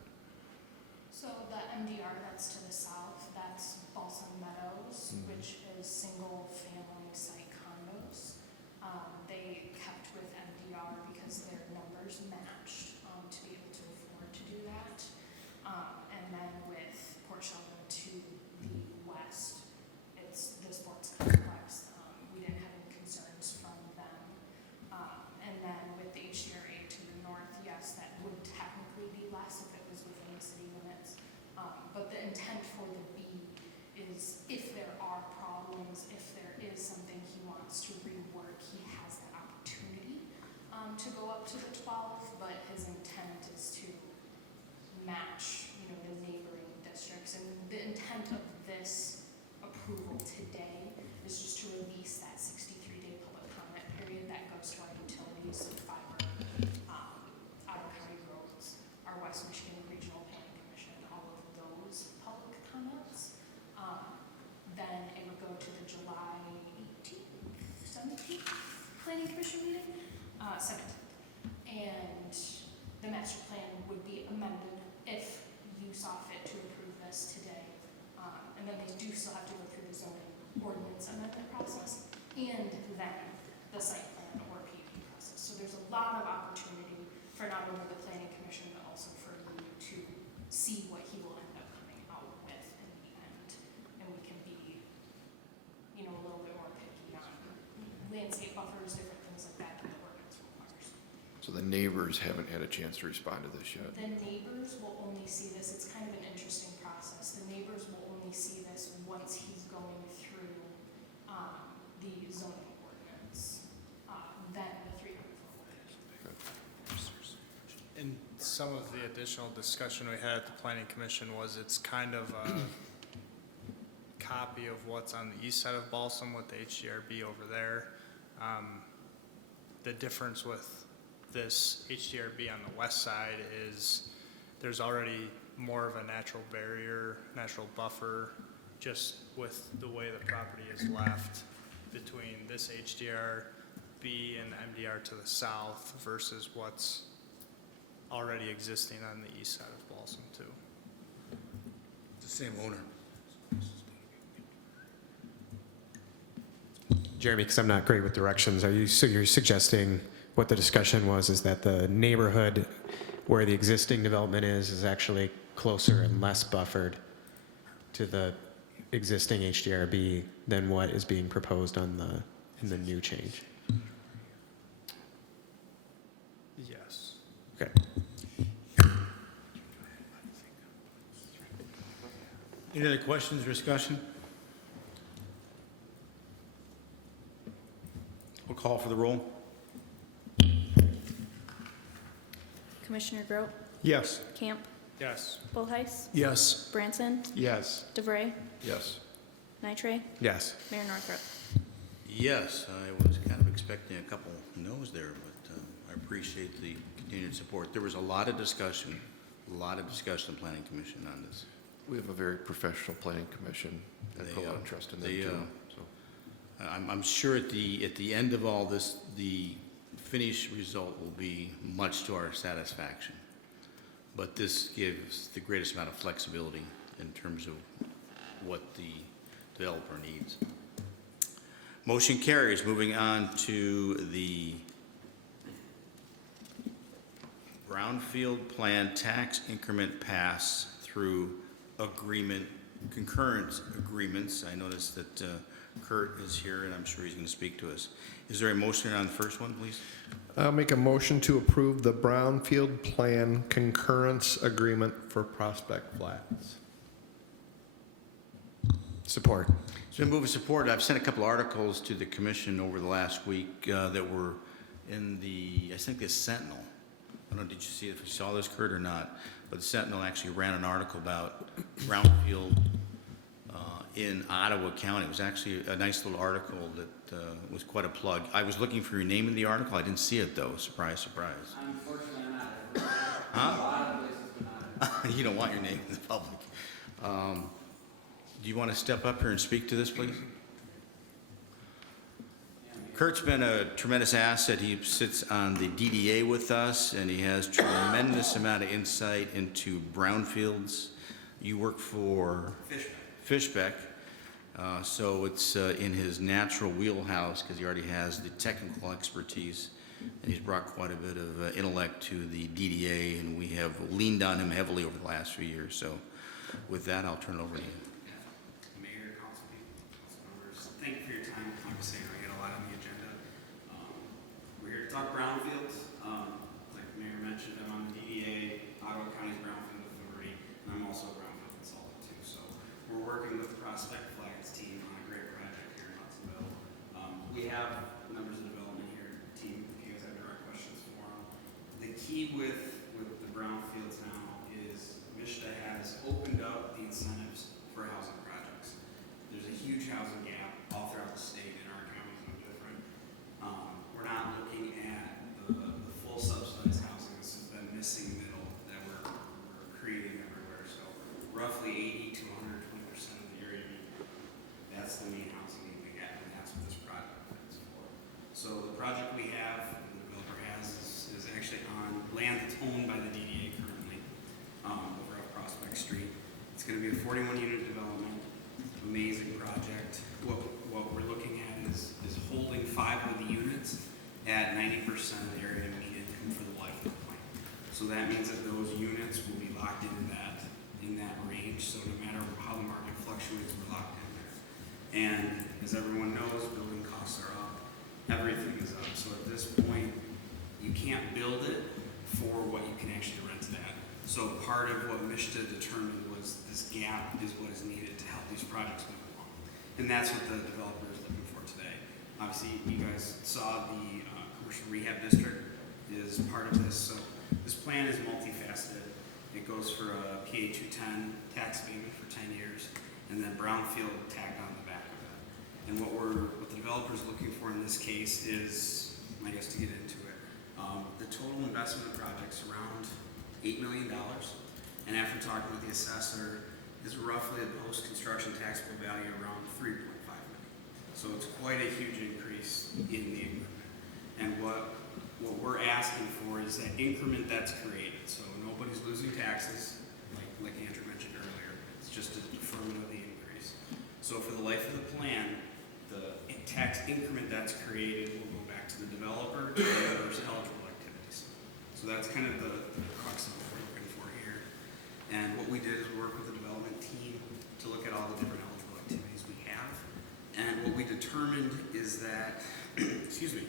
So the MDR that's to the south, that's Balsam Meadows, which is single-family site condos. They kept with MDR because their numbers matched to be able to afford to do that. And then with Port Sheldon to the west, it's the sports complex. We didn't have any concerns from them. And then with the HDRA to the north, yes, that would technically be less if it was within the city limits. But the intent for the B is if there are problems, if there is something he wants to rework, he has the opportunity to go up to the 12, but his intent is to match, you know, the neighboring districts. And the intent of this approval today is just to release that 63-day public comment period that goes to our utilities, fiber, planning commission meeting, second. And the master plan would be amended if you saw fit to approve this today. And then they do still have to go through the zoning ordinance amendment process and then the site plan or PUD process. So there's a lot of opportunity for not only the planning commission, but also for you to see what he will end up coming out with in the end. And we can be, you know, a little bit more picky on landscape buffers, different things like that that the ordinance requires. So the neighbors haven't had a chance to respond to this yet. The neighbors will only see this, it's kind of an interesting process. The neighbors will only see this once he's going through the zoning ordinance, then the 300 foot. And some of the additional discussion we had at the planning commission was it's kind of a copy of what's on the east side of Balsam with the HDRB over there. The difference with this HDRB on the west side is there's already more of a natural barrier, natural buffer, just with the way the property is left between this HDRB and MDR to the south versus what's already existing on the east side of Balsam too. It's the same owner. Jeremy, because I'm not great with directions, so you're suggesting what the discussion was is that the neighborhood where the existing development is actually closer and less buffered to the existing HDRB than what is being proposed in the new change? Yes. Okay. Any other questions or discussion? We'll call for the roll. Commissioner Grote, Yes. Camp, Yes. Bullheis, Yes. Branson, Yes. DeVray, Yes. Nitre, Yes. Mayor Northrop. Yes, I was kind of expecting a couple no's there, but I appreciate the continued support. There was a lot of discussion in Planning Commission on this. We have a very professional planning commission. I put a lot of trust in them too. So I'm sure at the end of all this, the finished result will be much to our satisfaction. But this gives the greatest amount of flexibility in terms of what the developer needs. Motion carries. Moving on to the Brownfield Plan Tax Increment Pass-Through Agreement, Concurrence Agreements. I noticed that Kurt is here, and I'm sure he's going to speak to us. Is there a motion on the first one, please? I'll make a motion to approve the Brownfield Plan Concurrence Agreement for Prospect Flats. Support. It's been moved and supported. I've sent a couple articles to the commission over the last week that were in I think the Sentinel. I don't know, did you see if you saw this, Kurt, or not? But the Sentinel actually ran an article about brownfield in Ottawa County. It was actually a nice little article that was quite a plug. I was looking for your name in the article. I didn't see it, though. Surprise, surprise. Unfortunately, I'm not. Huh? A lot of places, but not. You don't want your name in the public. Do you want to step up here and speak to this, please? Kurt's been a tremendous asset. He sits on the DDA with us, and he has tremendous amount of insight into brownfields. You work for Fishbeck, so it's in his natural wheelhouse because he already has the technical expertise, and he's brought quite a bit of intellect to the DDA, and we have leaned on him heavily over the last few years. So with that, I'll turn it over to you. Mayor, council people, council members, thank you for your time. Like I say, we got a lot on the agenda. We're here to talk brownfields. Like the mayor mentioned, I'm on the DDA, Ottawa County's Brownfield Authority, and I'm also a brownfield consultant too. So we're working with the Prospect Flats team on a great project here in Hudsonville. We have members of development here, team, if you guys have direct questions for them. The key with the brownfields now is Mishta has opened up the incentives for housing projects. There's a huge housing gap all throughout the state, and our county is no different. We're not looking at the full subsidized housing. This is the missing middle that we're creating everywhere. So roughly 80 to 120% of the area, that's the main housing need we get, and that's what this project is for. So the project 41 unit development, amazing project. What we're looking at is holding 5 of the units at 90% of the area mean income for the life of the plan. So that means that those units will be locked into in that range. So no matter how the market fluctuates, we're locked in there. And as everyone knows, building costs are up. Everything is up. So at this point, you can't build it for what you can actually rent it at. So part of what MISHTA determined was this gap is what is needed to help these projects move along. And that's what the developer is looking for today. Obviously, you guys saw the commercial rehab district is part of this. So this plan is multifaceted. It goes for a PA 210 tax abatement for 10 years, and then brownfield tagged on the back of that. And what the developer is looking for in this case is, I guess to get into it, the total investment of the project's around $8 million, and after talking with the assessor, is roughly a post-construction taxable value around $3.5 million. So it's quite a huge increase in the increment. And what we're asking for is that increment that's created. So nobody's losing taxes, like Andrew mentioned earlier. It's just a deferment of the increase. So for the life of the plan, the tax increment that's created will go back to the developer to reimburse eligible activities. So that's kind of the crux of what we're looking for here. And what we did is work with the development team to look at all the different eligible activities we have. And what we determined is that, excuse me,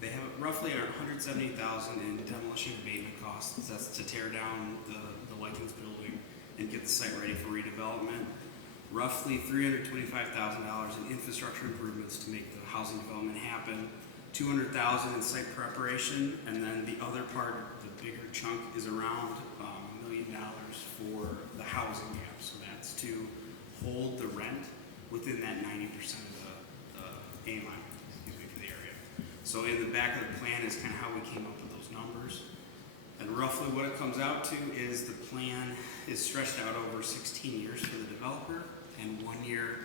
they have roughly $170,000 in demolition abatement costs. That's to tear down the Likens building and get the site ready for redevelopment. Roughly $325,000 in infrastructure improvements to make the housing development happen. $200,000 in site preparation, and then the other part, the bigger chunk, is around $1 million for the housing gap. So that's to hold the rent within that 90% of the AMI. For the area. So in the back of the plan is kind of how we came up with those numbers. And roughly what it comes out to is the plan is stretched out over 16 years for the developer and 1 year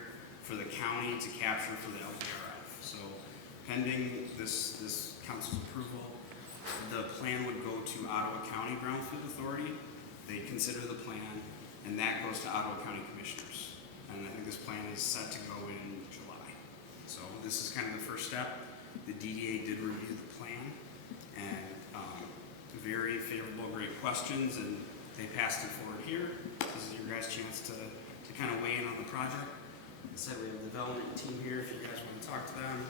for the county to capture for the LDRF. So pending this council's approval, the plan would go to Ottawa County Brownfield Authority. They consider the plan, and that goes to Ottawa County Commissioners. And I think this plan is set to go in July. So this is kind of the first step. The DDA did review the plan, and very favorable, great questions, and they passed it forward here. This is your guys' chance to kind of weigh in on the project. Like I said, we have a development team here if you guys want to talk to them.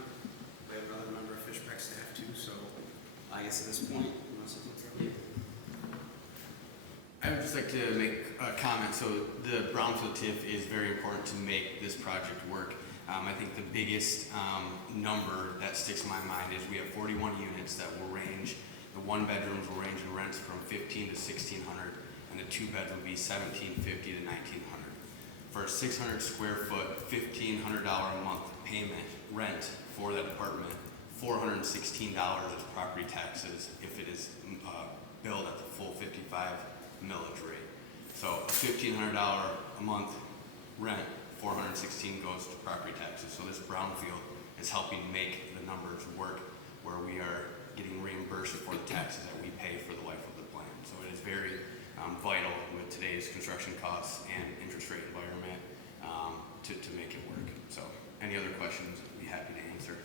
We have another member of Fishback staff too, so I guess at this point, unless it's okay. I would just like to make a comment. So the brownfield TIF is very important to make this project work. I think the biggest number that sticks in my mind is we have 41 units that will range, the one bedrooms will range in rents from $1,500 to $1,600, and the two beds will be $1,750 to $1,900. For a 600 square foot, $1,500 a month payment rent for that apartment, $416 is property taxes if it is billed at the full 55 millage rate. So a $1,500 a month rent, 416 goes to property taxes. So this brownfield is helping make the numbers work where we are getting reimbursed for the taxes that we pay for the life of the plan. So it is very vital with today's construction costs and interest rate environment to make it work. So any other questions, I'd be happy to answer.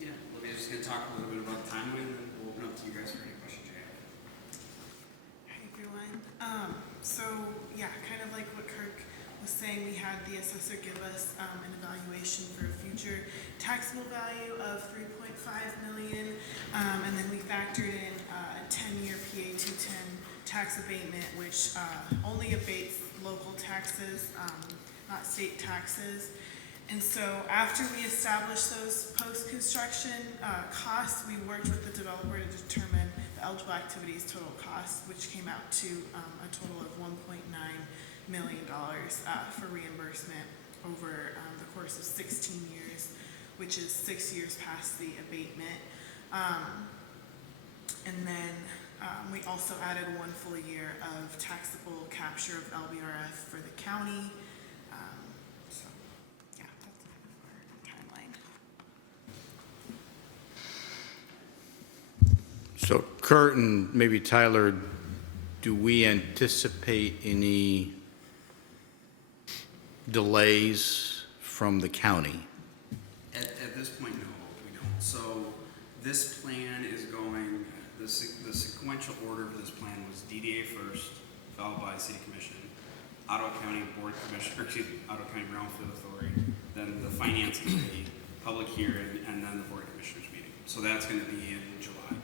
Yeah, Olivia's just going to talk a little bit about the timeline, and then we'll open up to you guys for any questions you have. Hi everyone. So yeah, kind of like what Kirk was saying, we had the assessor give us an evaluation for a future taxable value of $3.5 million, and then we factored in a 10-year PA 210 tax abatement, which only abates local taxes, not state taxes. And so after we established those post-construction costs, we worked with the developer to determine the eligible activities total cost, which came out to a total of $1.9 million for reimbursement over the course of 16 years, which is 6 years past the abatement. And then we also added 1 full year of taxable capture of LBRF for the county. So yeah, that's kind of our timeline. So Kurt and maybe Tyler, do we anticipate any delays from the county? At this point, no, we don't. So this plan is going, the sequential order for this plan was DDA first, followed by City Commission, Ottawa County Board Commission, or excuse me, Ottawa County Brownfield Authority, then the Finance Committee, public hearing, and then the Board of Commissioners meeting. So that's gonna be in July.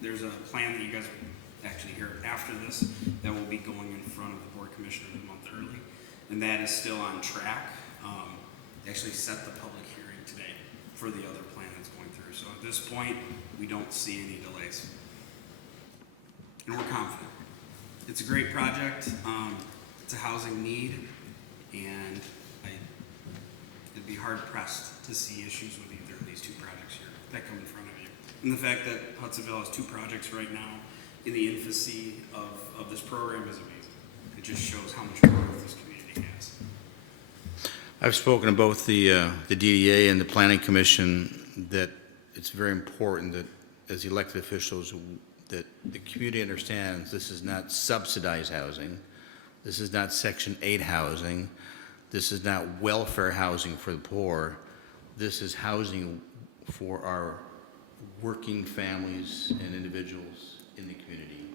There's a plan that you guys will actually hear after this that will be going in front of the Board of Commissioners a month early. And that is still on track. They actually set the public hearing today for the other plan that's going through. So at this point, we don't see any delays. And we're confident. It's a great project. It's a housing need, and it'd be hard pressed to see issues with either of these two projects here that come in front of you. And the fact that Hudsonville has two projects right now in the infancy of this program is amazing. It just shows how much growth this community has. I've spoken to both the DDA and the Planning Commission that it's very important that as elected officials that the community understands this is not subsidized housing. This is not Section 8 housing. This is not welfare housing for the poor. This is housing for our working families and individuals in the community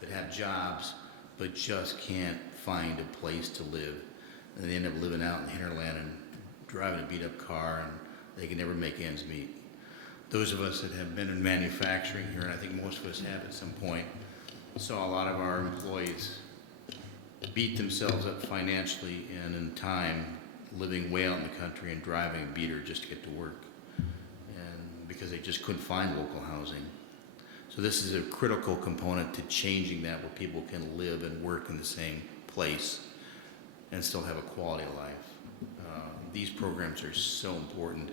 that have jobs but just can't find a place to live. And they end up living out in the hinterland and driving a beat-up car, and they can never make ends meet. Those of us that have been in manufacturing here, and I think most of us have at some point, saw a lot of our employees beat themselves up financially and in time living way out in the country and driving a beater just to get to work, and because they just couldn't find local housing. So this is a critical component to changing that, where people can live and work in the same place and still have a quality of life. These programs are so important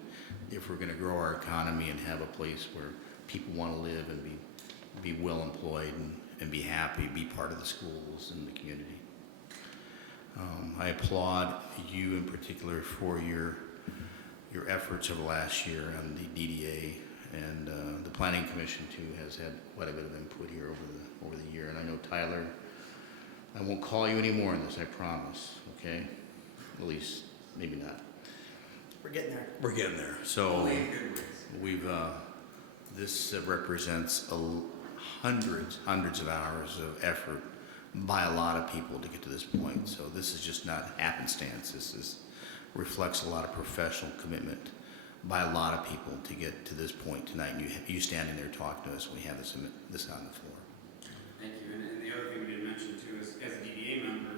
if we're going to grow our economy and have a place where people want to live and be well employed and be happy, be part of the schools and the community. I applaud you in particular for your efforts over the last year on the DDA, and the Planning Commission too has had quite a bit of input here over the year. And I know Tyler, I won't call you anymore on this, I promise, okay? At least, maybe not. We're getting there. We're getting there. So we've, this represents hundreds of hours of effort by a lot of people to get to this point. So this is just not happenstance. This reflects a lot of professional commitment by a lot of people to get to this point tonight. And you standing there talking to us when we have this on the floor. Thank you. And the other thing we didn't mention too is, as a DDA member,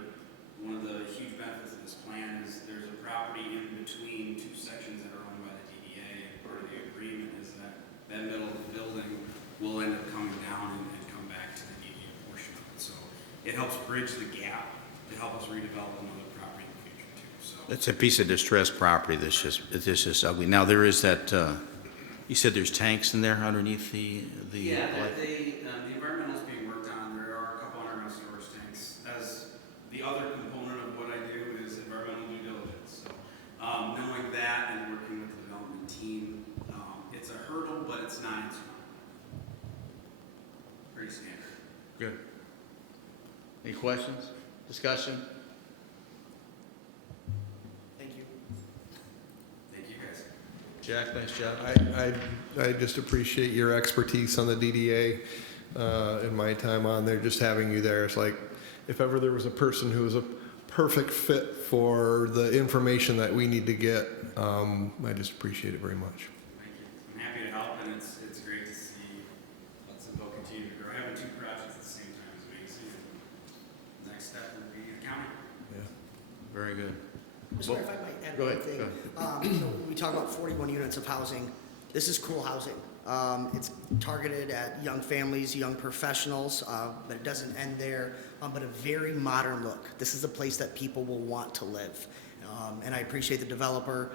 one of the huge benefits of this plan is there's a property in between two sections that are owned by the DDA, and part of the agreement is that middle of the building will end up coming down and come back to the DDA portion of it. So it helps bridge the gap to help us redevelop another property in the future too. So It's a piece of distressed property that's just ugly. Now there is that, you said there's tanks in there underneath the yeah, the environmental is being worked on. There are a couple underground storage tanks. As the other component of what I do is environmental due diligence. So knowing that and working with the development team, it's a hurdle, but it's not insurmountable. Pretty standard. Good. Any questions? Discussion? Thank you. Thank you, guys. Jack, nice job. I just appreciate your expertise on the DDA. In my time on there, just having you there, it's like, if ever there was a person who was a perfect fit for the information that we need to get, I just appreciate it very much. Thank you. I'm happy to help, and it's great to see Hudsonville continue to grow. Having two projects at the same time is amazing. Next step would be the county. Yeah. Very good. Mr. Mayor, if I might add Go one ahead, thing. go So when we talk about 41 units of housing, this is cool housing. It's targeted at young families, young professionals, but it doesn't end there, but a very modern look. This is a place that people will want to live. And I appreciate the developer,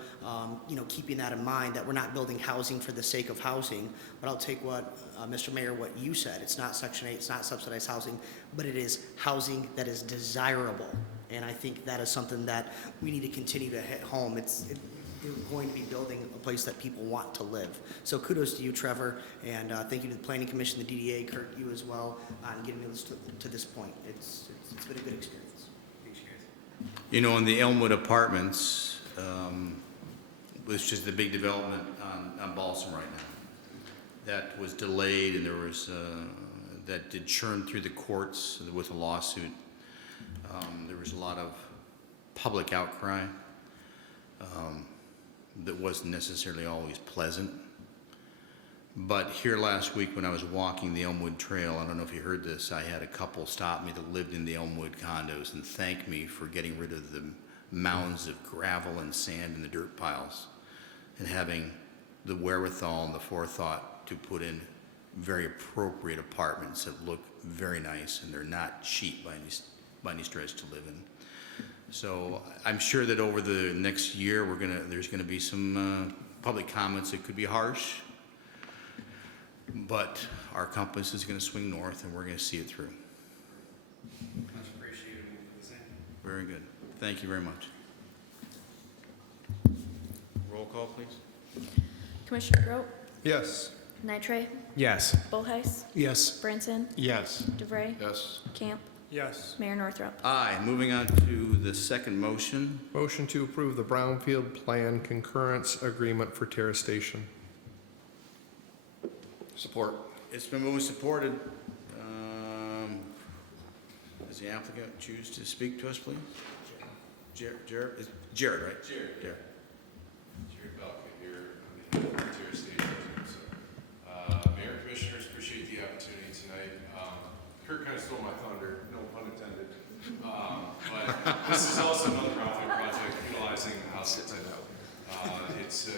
keeping that in mind, that we're not building housing for the sake of housing. But I'll take what, Mr. Mayor, what you said. It's not Section 8, it's not subsidized housing, but it is housing that is desirable. And I think that is something that we need to continue to hit home. going to be building a place that people want to live. So kudos to you, Trevor, and thank you to the Planning Commission, the DDA, Kirk, you as well, on getting us to this point. It's been a good experience. Thanks, guys. You know, in the Elmwood Apartments, which is the big development on Balsam right now, that was delayed, and there was, that did churn through the courts with a lawsuit. There was a lot of public outcry that wasn't necessarily always pleasant. But here last week when I was walking the Elmwood Trail, I don't know if you heard this, I had a couple stop me that lived in the Elmwood condos and thank me for getting rid of the mounds of gravel and sand in the dirt piles and having the wherewithal and the forethought to put in very appropriate apartments that look very nice, and they're not cheap by any stretch to live in. So I'm sure that over the next year, there's gonna be some public comments that could be harsh, but our compass is gonna swing north, and we're gonna see it through. Much appreciated. Move for the same. Very good. Thank you very much. Roll call, please. Commissioner Grote, Yes. Nitre, Yes. Bullheis, Yes. Branson, Yes. DeVray, Yes. Camp, Yes. Mayor Northrup. Aye. Moving on to the second motion. Motion to approve the Brownfield Plan Concurrence Agreement for Terrace Station. Support. It's been moved and supported. Does the applicant choose to speak to us, please? Jared, right? Jared. Jared Balka here on behalf of the Terrace Station. Mayor, Commissioners, appreciate the opportunity tonight. Kurt kind of stole my thunder, no pun intended. But this is also another brownfield project utilizing the house that's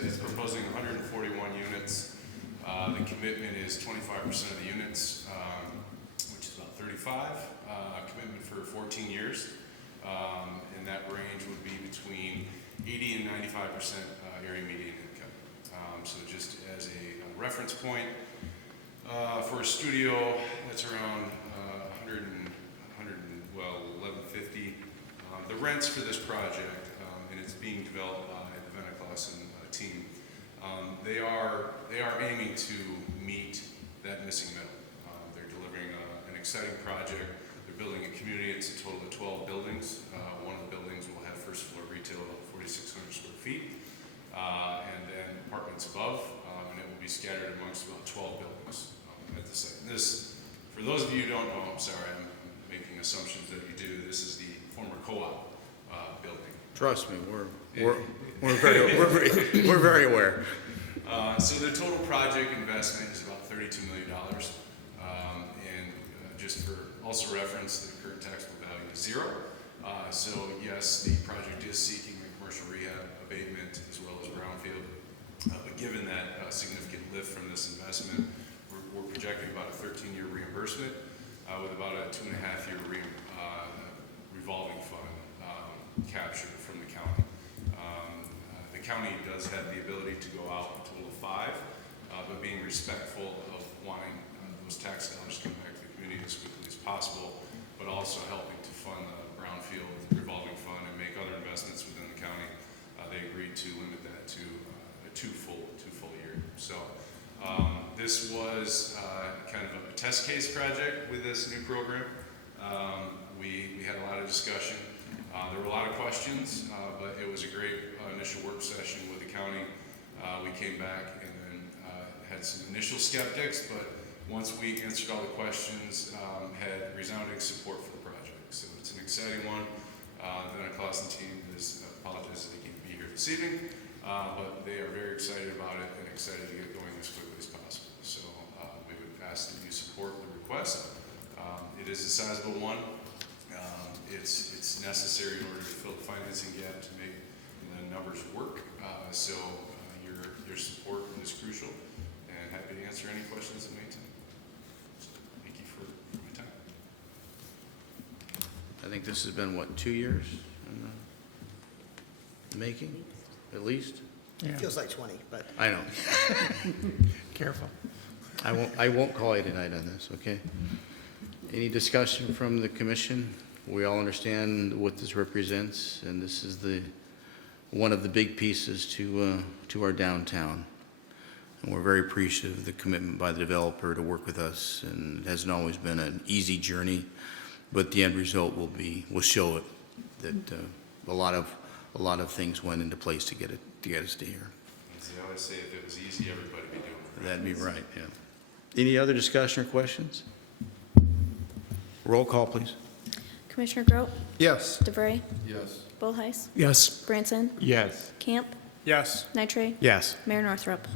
it's proposing 141 units. The commitment is 25% of the units, which is about 35. Commitment for 14 years. And that range would be between 80 and 95% area median income. So just as a reference point, for a studio, that's around 1150. The rents for this project, and it's being developed by the Veneclassen team, they are aiming to meet that missing middle. They're delivering an exciting project. They're building a community. It's a total of 12 buildings. One of the buildings will have first floor retail of 4,600 square feet, and then apartments above, and it will be scattered amongst about 12 buildings at the site. This, for those of you who don't know, I'm sorry, I'm making assumptions that you do. This is the former co-op building. Trust me, we're very aware. So the total project investment is about $32 million. And just for also reference, the current taxable value is zero. So yes, the project is seeking a commercial rehab abatement as well as brownfield. But given that significant lift from this investment, we're projecting about a 13-year reimbursement with about a 2.5-year revolving fund captured from the county. The county does have the ability to go out a total of 5, but being respectful of wanting those tax dollars to come back to the community as quickly as possible, but also helping to fund the brownfield revolving fund and make other investments within the county, they agreed to limit that to a two full year. So this was kind of a test case project with this new program. We had a lot of discussion. There were a lot of questions, but it was a great initial work session with the county. We came back and then had some initial skeptics, but once we answered all the questions, had resounding support for the project. So it's an exciting one. The Veneclassen team apologizes they can't be here this evening, but they are very excited about it and excited to get going as quickly as possible. So we would ask that you support the request. It is a sizable one. It's necessary in order to fill the financing gap to make the numbers work. So your support is crucial, and happy to answer any questions at any time. So thank you for my time. I think this has been, what, 2 years in the making, at least? It feels like 20, but. I know. Careful. I won't call you tonight on this, okay? Any discussion from the commission? We all understand what this represents, and this is the one of the big pieces to our downtown. And we're very appreciative of the commitment by the developer to work with us, and it hasn't always been an easy journey, but the end result will show it that a lot of things went into place to get us to here. As I always say, if it was easy, everybody would be doing it. That'd be right, yeah. Any other discussion or questions? Roll call, please. Commissioner Grout, Yes. DeVray, Yes. Bullheis, Yes. Branson, Yes. Camp, Yes. Nitre, Yes. Mayor Northrup.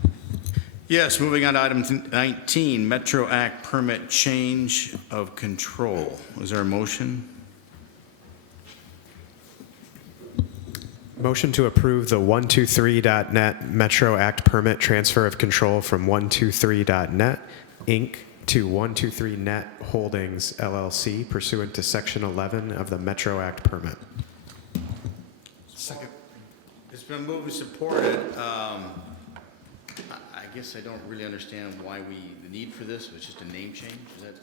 Yes, moving on to item 19, Metro Act permit change of control. Is there a motion? Motion to approve the 123.net Metro Act permit transfer of control from 123.net Inc. to 123.net Holdings LLC pursuant to Section 11 of the Metro Act permit. Second. It's been moved and supported. I guess I don't really understand why the need for this. It's just a name change, is that?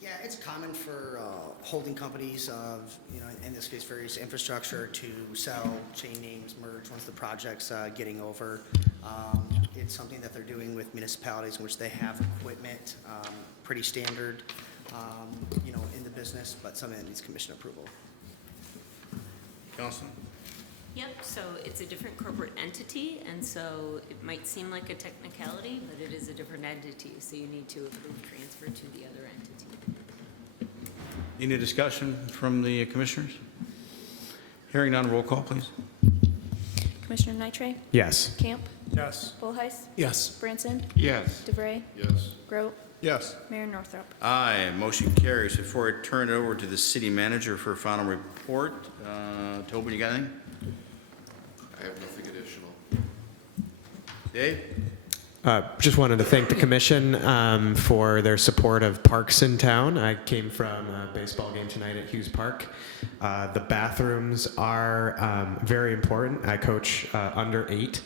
Yeah, it's common for holding companies of, in this case, various infrastructure to sell, change names, merge once the project's getting over. It's something that they're doing with municipalities in which they have equipment, pretty standard, in the business, but something that needs commission approval. Councilman? Yep, so it's a different corporate entity, and so it might seem like a technicality, but it is a different entity, so you need to approve transfer to the other entity. Any discussion from the commissioners? Hearing none, roll call, please. Commissioner Nitre, Yes. Camp, Yes. Bullheis, Yes. Branson, Yes. DeVray, Yes. Grout, Yes. Mayor Northrup. Aye, motion carries. Before I turn it over to the city manager for a final report, Tobin, you got anything? I have nothing additional. Dave? Just wanted to thank the commission for their support of parks in town. I came from a baseball game tonight at Hughes Park. The bathrooms are very important. I coach under 8,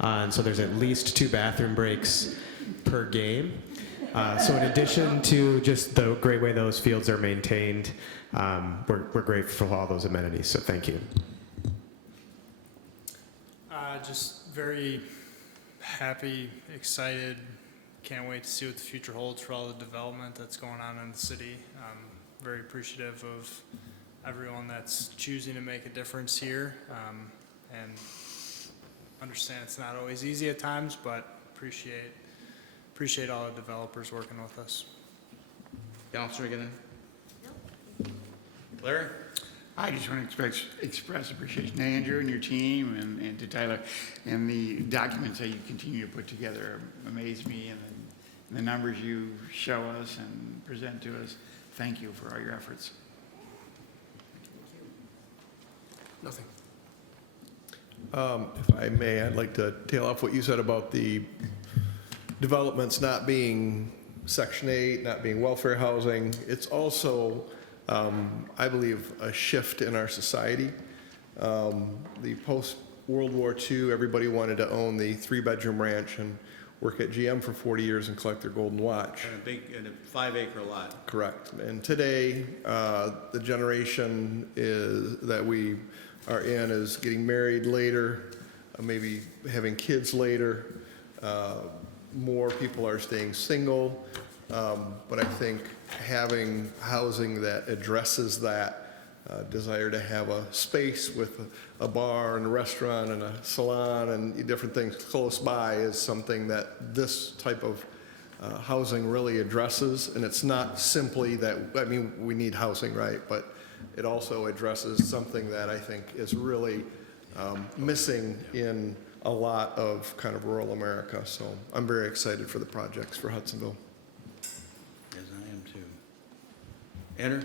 and so there's at least 2 bathroom breaks per game. So in addition to just the great way those fields are maintained, we're grateful for all those amenities, so thank you. Just very happy, excited, can't wait to see what the future holds for all the development that's going on in the city. Very appreciative of everyone that's choosing to make a difference here, and understand it's not always easy at times, but appreciate all the developers working with us. Counselor, again? Larry? I just want to express appreciation to Andrew and your team and to Tyler, and the documents that you continue to put together amaze me, and the numbers you show us and present to us. Thank you for all your efforts. Nothing. If I may, I'd like to tail off what you said about the developments not being Section 8, not being welfare housing. It's also, I believe, a shift in our society. The post-World War II, everybody wanted to own the 3-bedroom ranch and work at GM for 40 years and collect their golden watch. And a 5-acre lot. Correct. And today, the generation that we are in is getting married later, maybe having kids later. More people are staying single. But I think having housing that addresses that desire to have a space with a bar and a restaurant and a salon and different things close by is something that this type of housing really addresses. And it's not simply that, I mean, we need housing, right? But it also addresses something that I think is really missing in a lot of kind of rural America. So I'm very excited for the projects for Hudsonville. Yes, I am too. Enter.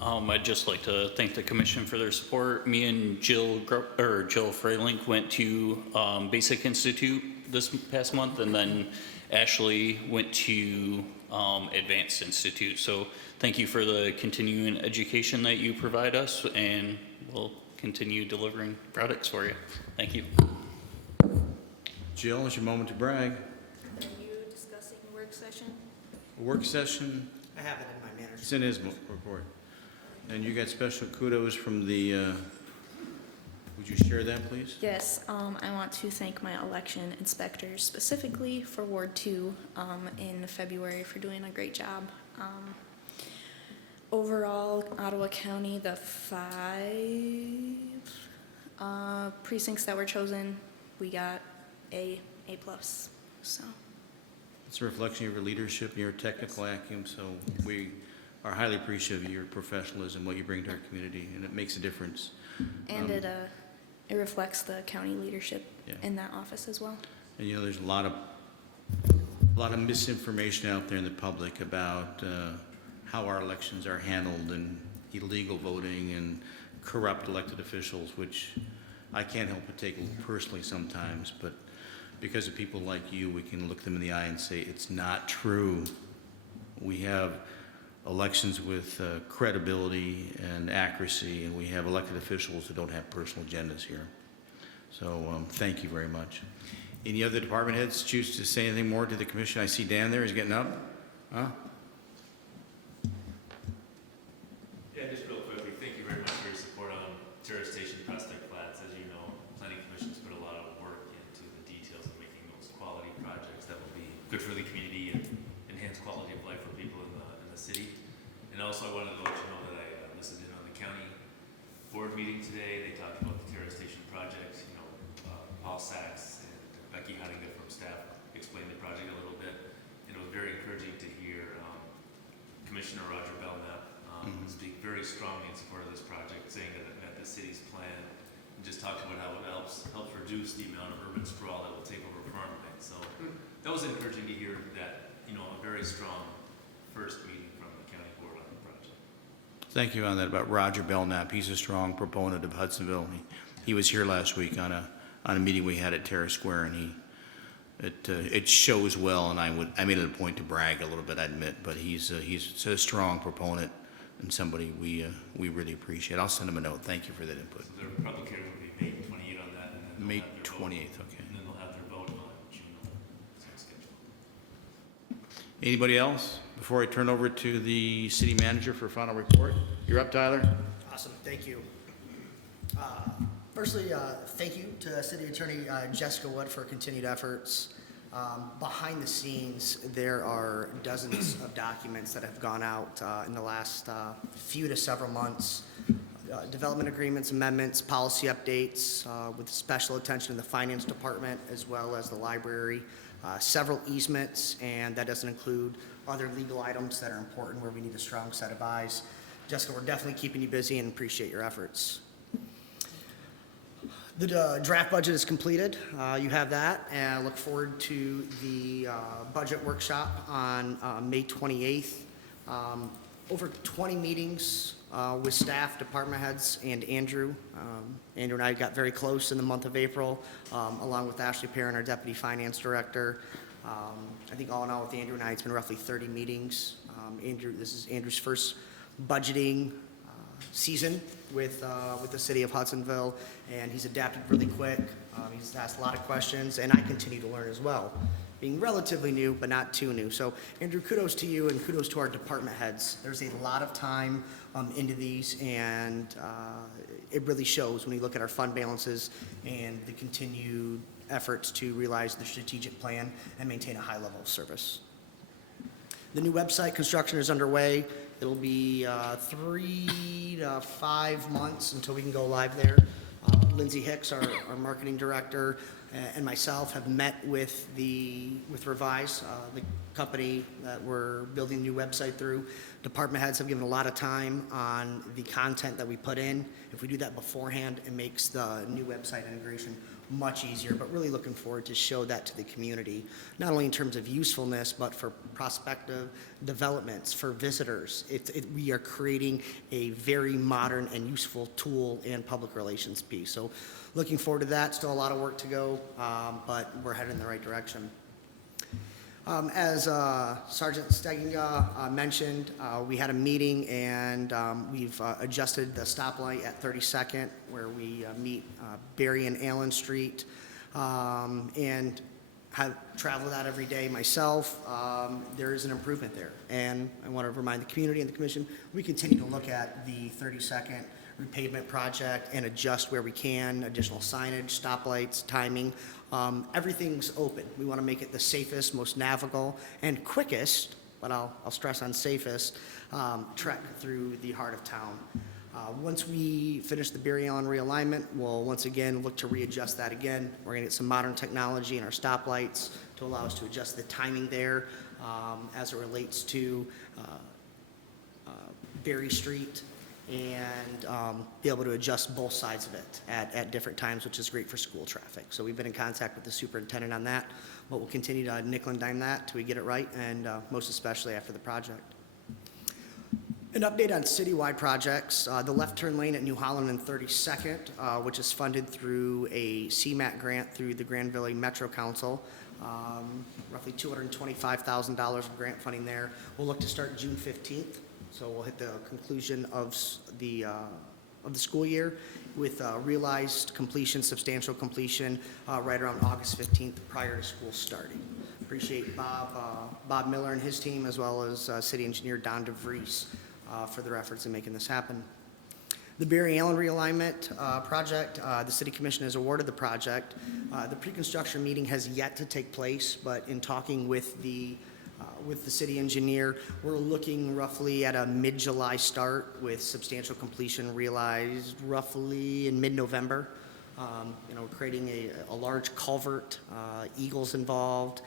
I'd just like to thank the commission for their support. Me and Jill Freilink went to Basic Institute this past month, and then Ashley went to Advanced Institute. So thank you for the continuing education that you provide us, and we'll continue delivering products for you. Thank you. Jill, it's your moment to brag. Are you discussing work session? Work session, I have it in my manager's. it's in his report. And you got special kudos from the, would Would you share that, please? Yes, I want to thank my election inspectors, specifically for Ward 2 in February, for doing a great job. Overall, Ottawa County, the 5 precincts that were chosen, we got A+. So, It's a reflection of your leadership and your technical acumen, so we are highly appreciative of your professionalism, what you bring to our community, and it makes a difference. and it reflects the county leadership Yeah. in that office as well. And you know, there's a lot of misinformation out there in the public about how our elections are handled and illegal voting and corrupt elected officials, which I can't help but take a little personally sometimes, but because of people like you, we can look them in the eye and say, it's not true. We have elections with credibility and accuracy, and we have elected officials who don't have personal agendas here. So thank you very much. Any other department heads choose to say anything more to the commission? I see Dan there, he's getting up. Huh? Yeah, just real quickly, thank you very much for your support on Terrace Station Prospect Flats. As you know, Planning Commission's put a lot of work into the details of making those quality projects that will be good for the community and enhance quality of life for people in the city. And also, I wanted to let you know that I listened in on the county board meeting today. They talked about the Terrace Station project. You know, Paul Sachs and Becky Hottinger from staff explained the project a little bit. And it was very encouraging to hear Commissioner Roger Belknap speak very strongly in support of this project, saying that it met the city's plan, and just talked about how it helps reduce the amount of urban sprawl that will take over farmland. So that was encouraging to hear that, you know, a very strong first meeting from the county board on the project. Thank you on that about Roger Belknap. He's a strong proponent of Hudsonville. He was here last week on a meeting we had at Terrace Square, and it shows well. And I made it a point to brag a little bit, I admit, but he's a strong proponent and somebody we really appreciate. I'll send him a note. Thank you for that input. So their public hearing will be May 28th on that, and then May 28th, okay. And then they'll have their vote on June 11th. Schedule. Anybody else? Before I turn over to the city manager for a final report. You're up, Tyler. Awesome, thank you. Firstly, thank you to City Attorney Jessica Wood for continued efforts. Behind the scenes, there are dozens of documents that have gone out in the last few to several months. Development agreements, amendments, policy updates, with special attention to the finance department as well as the library. Several easements, and that doesn't include other legal items that are important where we need a strong set of eyes. Jessica, we're definitely keeping you busy and appreciate your efforts. The draft budget is completed. You have that, and I look forward to the budget workshop on May 28th. Over 20 meetings with staff, department heads, and Andrew. Andrew and I got very close in the month of April, along with Ashley Perrin, our deputy finance director. I think all in all with Andrew and I, it's been roughly 30 meetings. This is Andrew's first budgeting season with the city of Hudsonville, and he's adapted really quick. He's asked a lot of questions, and I continue to learn as well, being relatively new, but not too new. So, Andrew, kudos to you, and kudos to our department heads. There's a lot of time into these, and it really shows when you look at our fund balances and the continued efforts to realize the strategic plan and maintain a high level of service. The new website construction is underway. It'll be 3 to 5 months until we can go live there. Lindsay Hicks, our marketing director, and myself have met with Revise, the company that we're building a new website through. Department heads have given a lot of time on the content that we put in. If we do that beforehand, it makes the new website integration much easier, but really looking forward to show that to the community, not only in terms of usefulness, but for prospective developments, for visitors. We are creating a very modern and useful tool and public relations piece. So looking forward to that. Still a lot of work to go, but we're headed in the right direction. As Sergeant Steginga mentioned, we had a meeting, and we've adjusted the stoplight at 32nd where we meet Berry and Allen Street, and have traveled that every day myself. There is an improvement there, and I want to remind the community and the commission, we continue to look at the 32nd repavement project and adjust where we can, additional signage, stoplights, timing. Everything's open. We want to make it the safest, most navigable, and quickest, but I'll stress on safest, trek through the heart of town. Once we finish the Barry Allen realignment, we'll once again look to readjust that again. We're going to get some modern technology in our stoplights to allow us to adjust the timing there as it relates to Berry Street, and be able to adjust both sides of it at different times, which is great for school traffic. So we've been in contact with the superintendent on that, but we'll continue to nickel and dime that till we get it right, and most especially after the project. An update on citywide projects. The left turn lane at New Holland and 32nd, which is funded through a CMAT grant through the Grand Valley Metro Council. Roughly $225,000 of grant funding there. We'll look to start June 15th. So we'll hit the conclusion of the school year with realized completion, substantial completion, right around August 15th prior to school starting. Appreciate Bob Miller and his team, as well as City Engineer Don DeVries for their efforts in making this happen. The Barry Allen realignment project, the City Commission has awarded the project. The pre-construction meeting has yet to take place, but in talking with the city engineer, we're looking roughly at a mid-July start with substantial completion realized roughly in mid-November. We're creating a large culvert, eagles involved.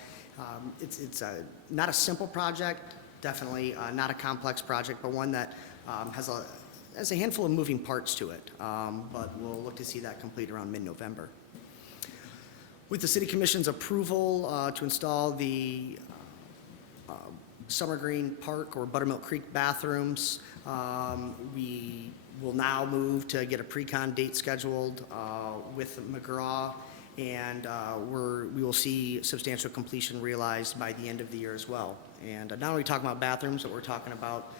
It's not a simple project, definitely not a complex project, but one that has a handful of moving parts to it, but we'll look to see that complete around mid-November. With the City Commission's approval to install the Summer Green Park or Buttermilk Creek bathrooms, we will now move to get a pre-con date scheduled with McGraw, and we will see substantial completion realized by the end of the year as well. And not only talking about bathrooms, but we're talking about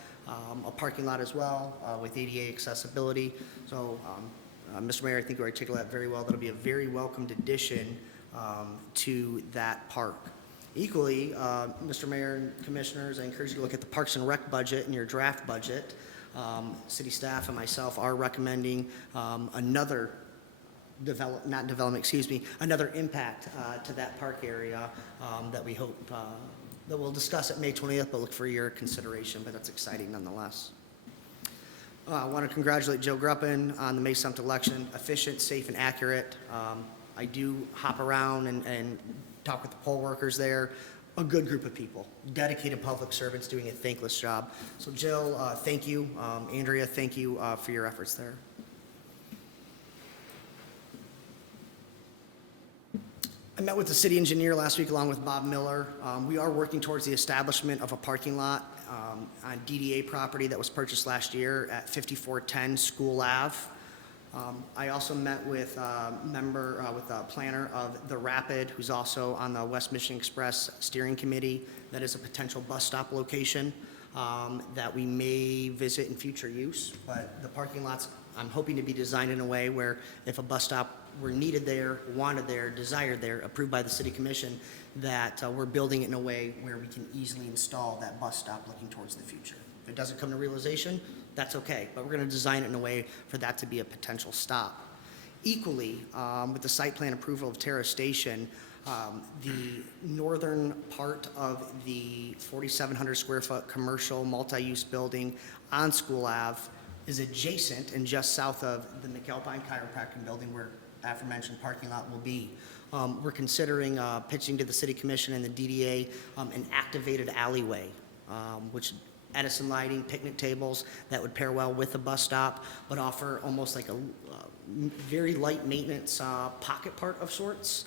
a parking lot as well with ADA accessibility. So, Mr. Mayor, I think you articulated that very well. That'll be a very welcomed addition to that park. Equally, Mr. Mayor and Commissioners, I encourage you to look at the Parks and Rec budget and your draft budget. City staff and myself are recommending another another impact to that park area that we hope that we'll discuss at May 20th, but look for your consideration, but that's exciting nonetheless. I want to congratulate Joe Gruppen on the May 7th election. Efficient, safe, and accurate. I do hop around and talk with the poll workers there. A good group of people, dedicated public servants doing a thankless job. So Jill, thank you. Andrea, thank you for your efforts there. I met with the city engineer last week along with Bob Miller. We are working towards the establishment of a parking lot on DDA property that was purchased last year at 5410 School Ave. I also met with a planner of The Rapid, who's also on the West Michigan Express Steering Committee. That is a potential bus stop location that we may visit in future use. But the parking lots, I'm hoping to be designed in a way where if a bus stop were needed there, wanted there, desired there, approved by the City Commission, that we're building it in a way where we can easily install that bus stop looking towards the future. If it doesn't come to realization, that's okay, but we're going to design it in a way for that to be a potential stop. Equally, with the site plan approval of Terra Station, the northern part of the 4,700 square foot commercial multi-use building on School Ave is adjacent and just south of the McAlpine Chiropractic building where aforementioned parking lot will be. We're considering pitching to the City Commission and the DDA an activated alleyway, which Edison lighting, picnic tables that would pair well with the bus stop, but offer almost like a very light maintenance pocket park of sorts.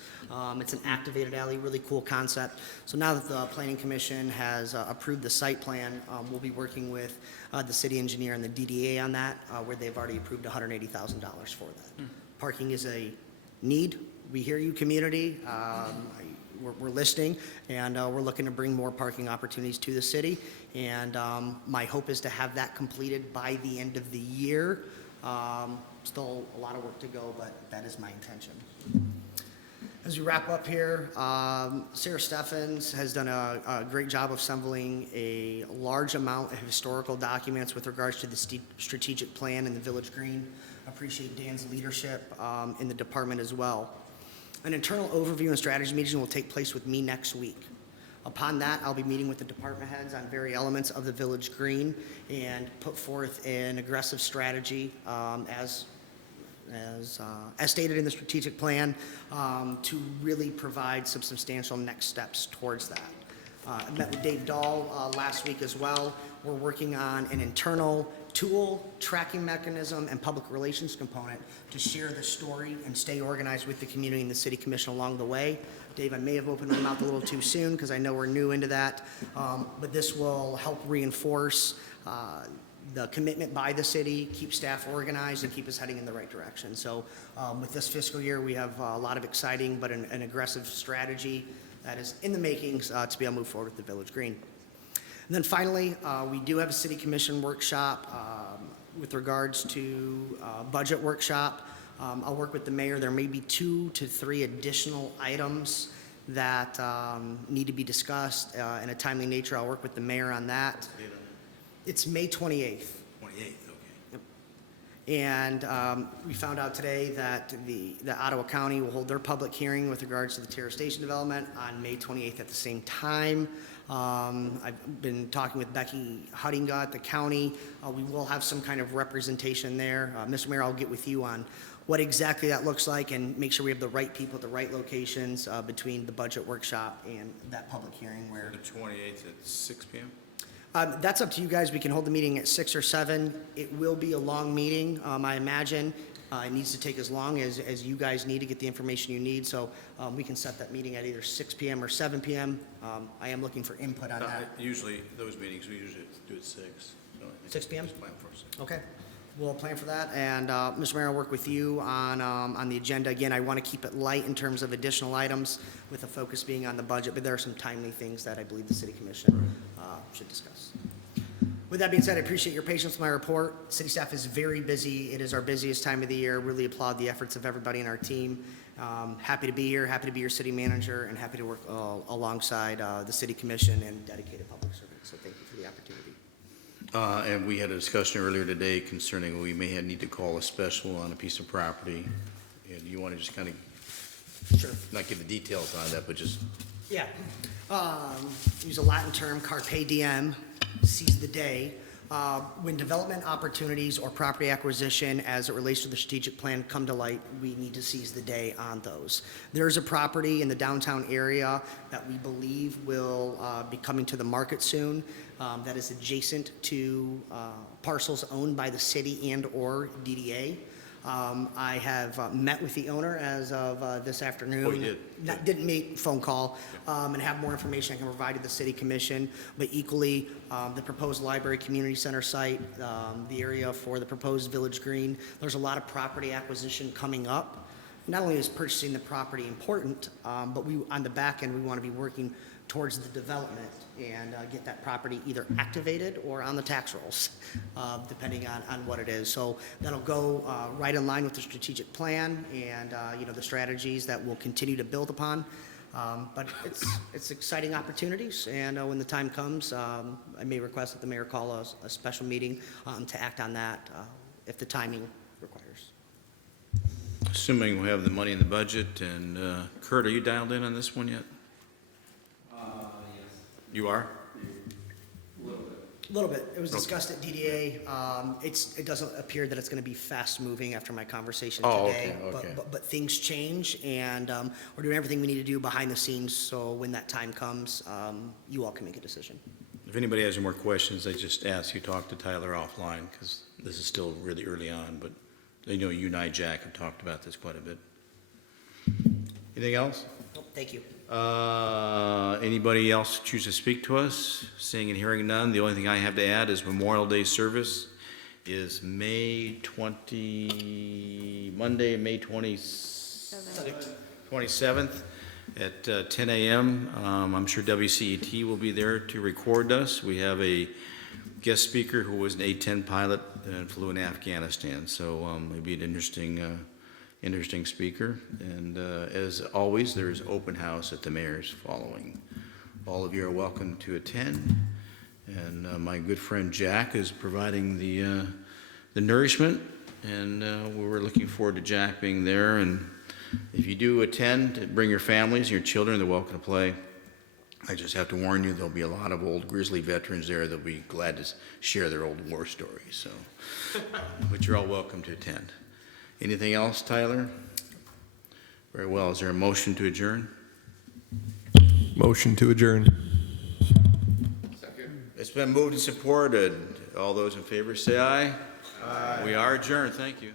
It's an activated alley, really cool concept. So now that the Planning Commission has approved the site plan, we'll be working with the city engineer and the DDA on that, where they've already approved $180,000 for that. Parking is a need. We hear you, community. We're listening, and we're looking to bring more parking opportunities to the city. And my hope is to have that completed by the end of the year. Still a lot of work to go, but that is my intention. As we wrap up here, Sarah Steffens has done a great job of assembling a large amount of historical documents with regards to the strategic plan in the Village Green. Appreciate Dan's leadership in the department as well. An internal overview and strategy meeting will take place with me next week. Upon that, I'll be meeting with the department heads on various elements of the Village Green and put forth an aggressive strategy as stated in the strategic plan to really provide some substantial next steps towards that. I met with Dave Dahl last week as well. We're working on an internal tool, tracking mechanism, and public relations component to share the story and stay organized with the community and the city commission along the way. Dave, I may have opened my mouth a little too soon because I know we're new into that, but this will help reinforce the commitment by the city, keep staff organized, and keep us heading in the right direction. So with this fiscal year, we have a lot of exciting but an aggressive strategy that is in the makings to be able to move forward with the Village Green. And then finally, we do have a city commission workshop with regards to budget workshop. I'll work with the mayor. There may be 2 to 3 additional items that need to be discussed in a timely nature. I'll work with the mayor on that. It's May 28th. 28th, okay. And we found out today that the Ottawa County will hold their public hearing with regards to the Terrace Station development on May 28th at the same time. I've been talking with Becky Huddinga at the county. We will have some kind of representation there. Mr. Mayor, I'll get with you on what exactly that looks like and make sure we have the right people at the right locations between the budget workshop and that public hearing where. The 28th at 6 p.m.? That's up to you guys. We can hold the meeting at 6 or 7. It will be a long meeting, I imagine. It needs to take as long as you guys need to get the information you need, so we can set that meeting at either 6 p.m. or 7 p.m. I am looking for input on that. Usually, those meetings, we usually do it 6. So I think 6 p.m.? just plan for 6. Okay. We'll plan for that, and Mr. Mayor, I'll work with you on the agenda. Again, I want to keep it light in terms of additional items, with the focus being on the budget, but there are some timely things that I believe the City Commission should discuss. With that being said, I appreciate your patience with my report. City staff is very busy. It is our busiest time of the year. Really applaud the efforts of everybody in our team. Happy to be here, happy to be your city manager, and happy to work alongside the City Commission and dedicated public servants. So thank you for the opportunity. And we had a discussion earlier today concerning we may need to call a special on a piece of property. And you want to just kind of, sure, not give the details on that, but just. Yeah. Use a Latin term, carpe diem, seize the day. When development opportunities or property acquisition as it relates to the strategic plan come to light, we need to seize the day on those. There's a property in the downtown area that we believe will be coming to the market soon that is adjacent to parcels owned by the city and or DDA. I have met with the owner as of this afternoon. Oh, you did? Didn't meet, phone call, and have more information I can provide to the City Commission. But equally, the proposed library community center site, the area for the proposed Village Green, there's a lot of property acquisition coming up. Not only is purchasing the property important, but we, on the back end, we want to be working towards the development and get that property either activated or on the tax rolls, depending on what it is. So that'll go right in line with the strategic plan and the strategies that we'll continue to build upon. But it's exciting opportunities, and when the time comes, I may request that the mayor call a special meeting to act on that if the timing requires. Assuming we have the money in the budget, and Kurt, are you dialed in on this one yet? Yes. You are? A little bit. A little bit. It was Okay. discussed at DDA. It doesn't appear that it's going to be fast moving after my conversation Oh, today. okay, okay. But things change, and we're doing everything we need to do behind the scenes. So when that time comes, you all can make a decision. If anybody has any more questions, I just ask you talk to Tyler offline, because this is still really early on, but I know you and I, Jack, have talked about this quite a bit. Anything else? Nope, thank you. Anybody else choose to speak to us? Seeing and hearing none, the only thing I have to add is Memorial Day service is Monday, May 27th at 10 a.m. I'm sure WCET will be there to record us. We have a guest speaker who was an A-10 pilot and flew in Afghanistan, so it'll be an interesting interesting speaker. And as always, there is open house at the mayor's following. All of you are welcome to attend. And my good friend Jack is providing the nourishment, and we're looking forward to Jack being there. And if you do attend, bring your families, your children, they're welcome to play. I just have to warn you, there'll be a lot of old grizzly veterans there that'll be glad to share their old war stories. So, but you're all welcome to attend. Anything else, Tyler? Very well. Is there a motion to adjourn? Motion to adjourn. It's been moved and supported. All those in favor say aye. Aye. We are adjourned. Thank you.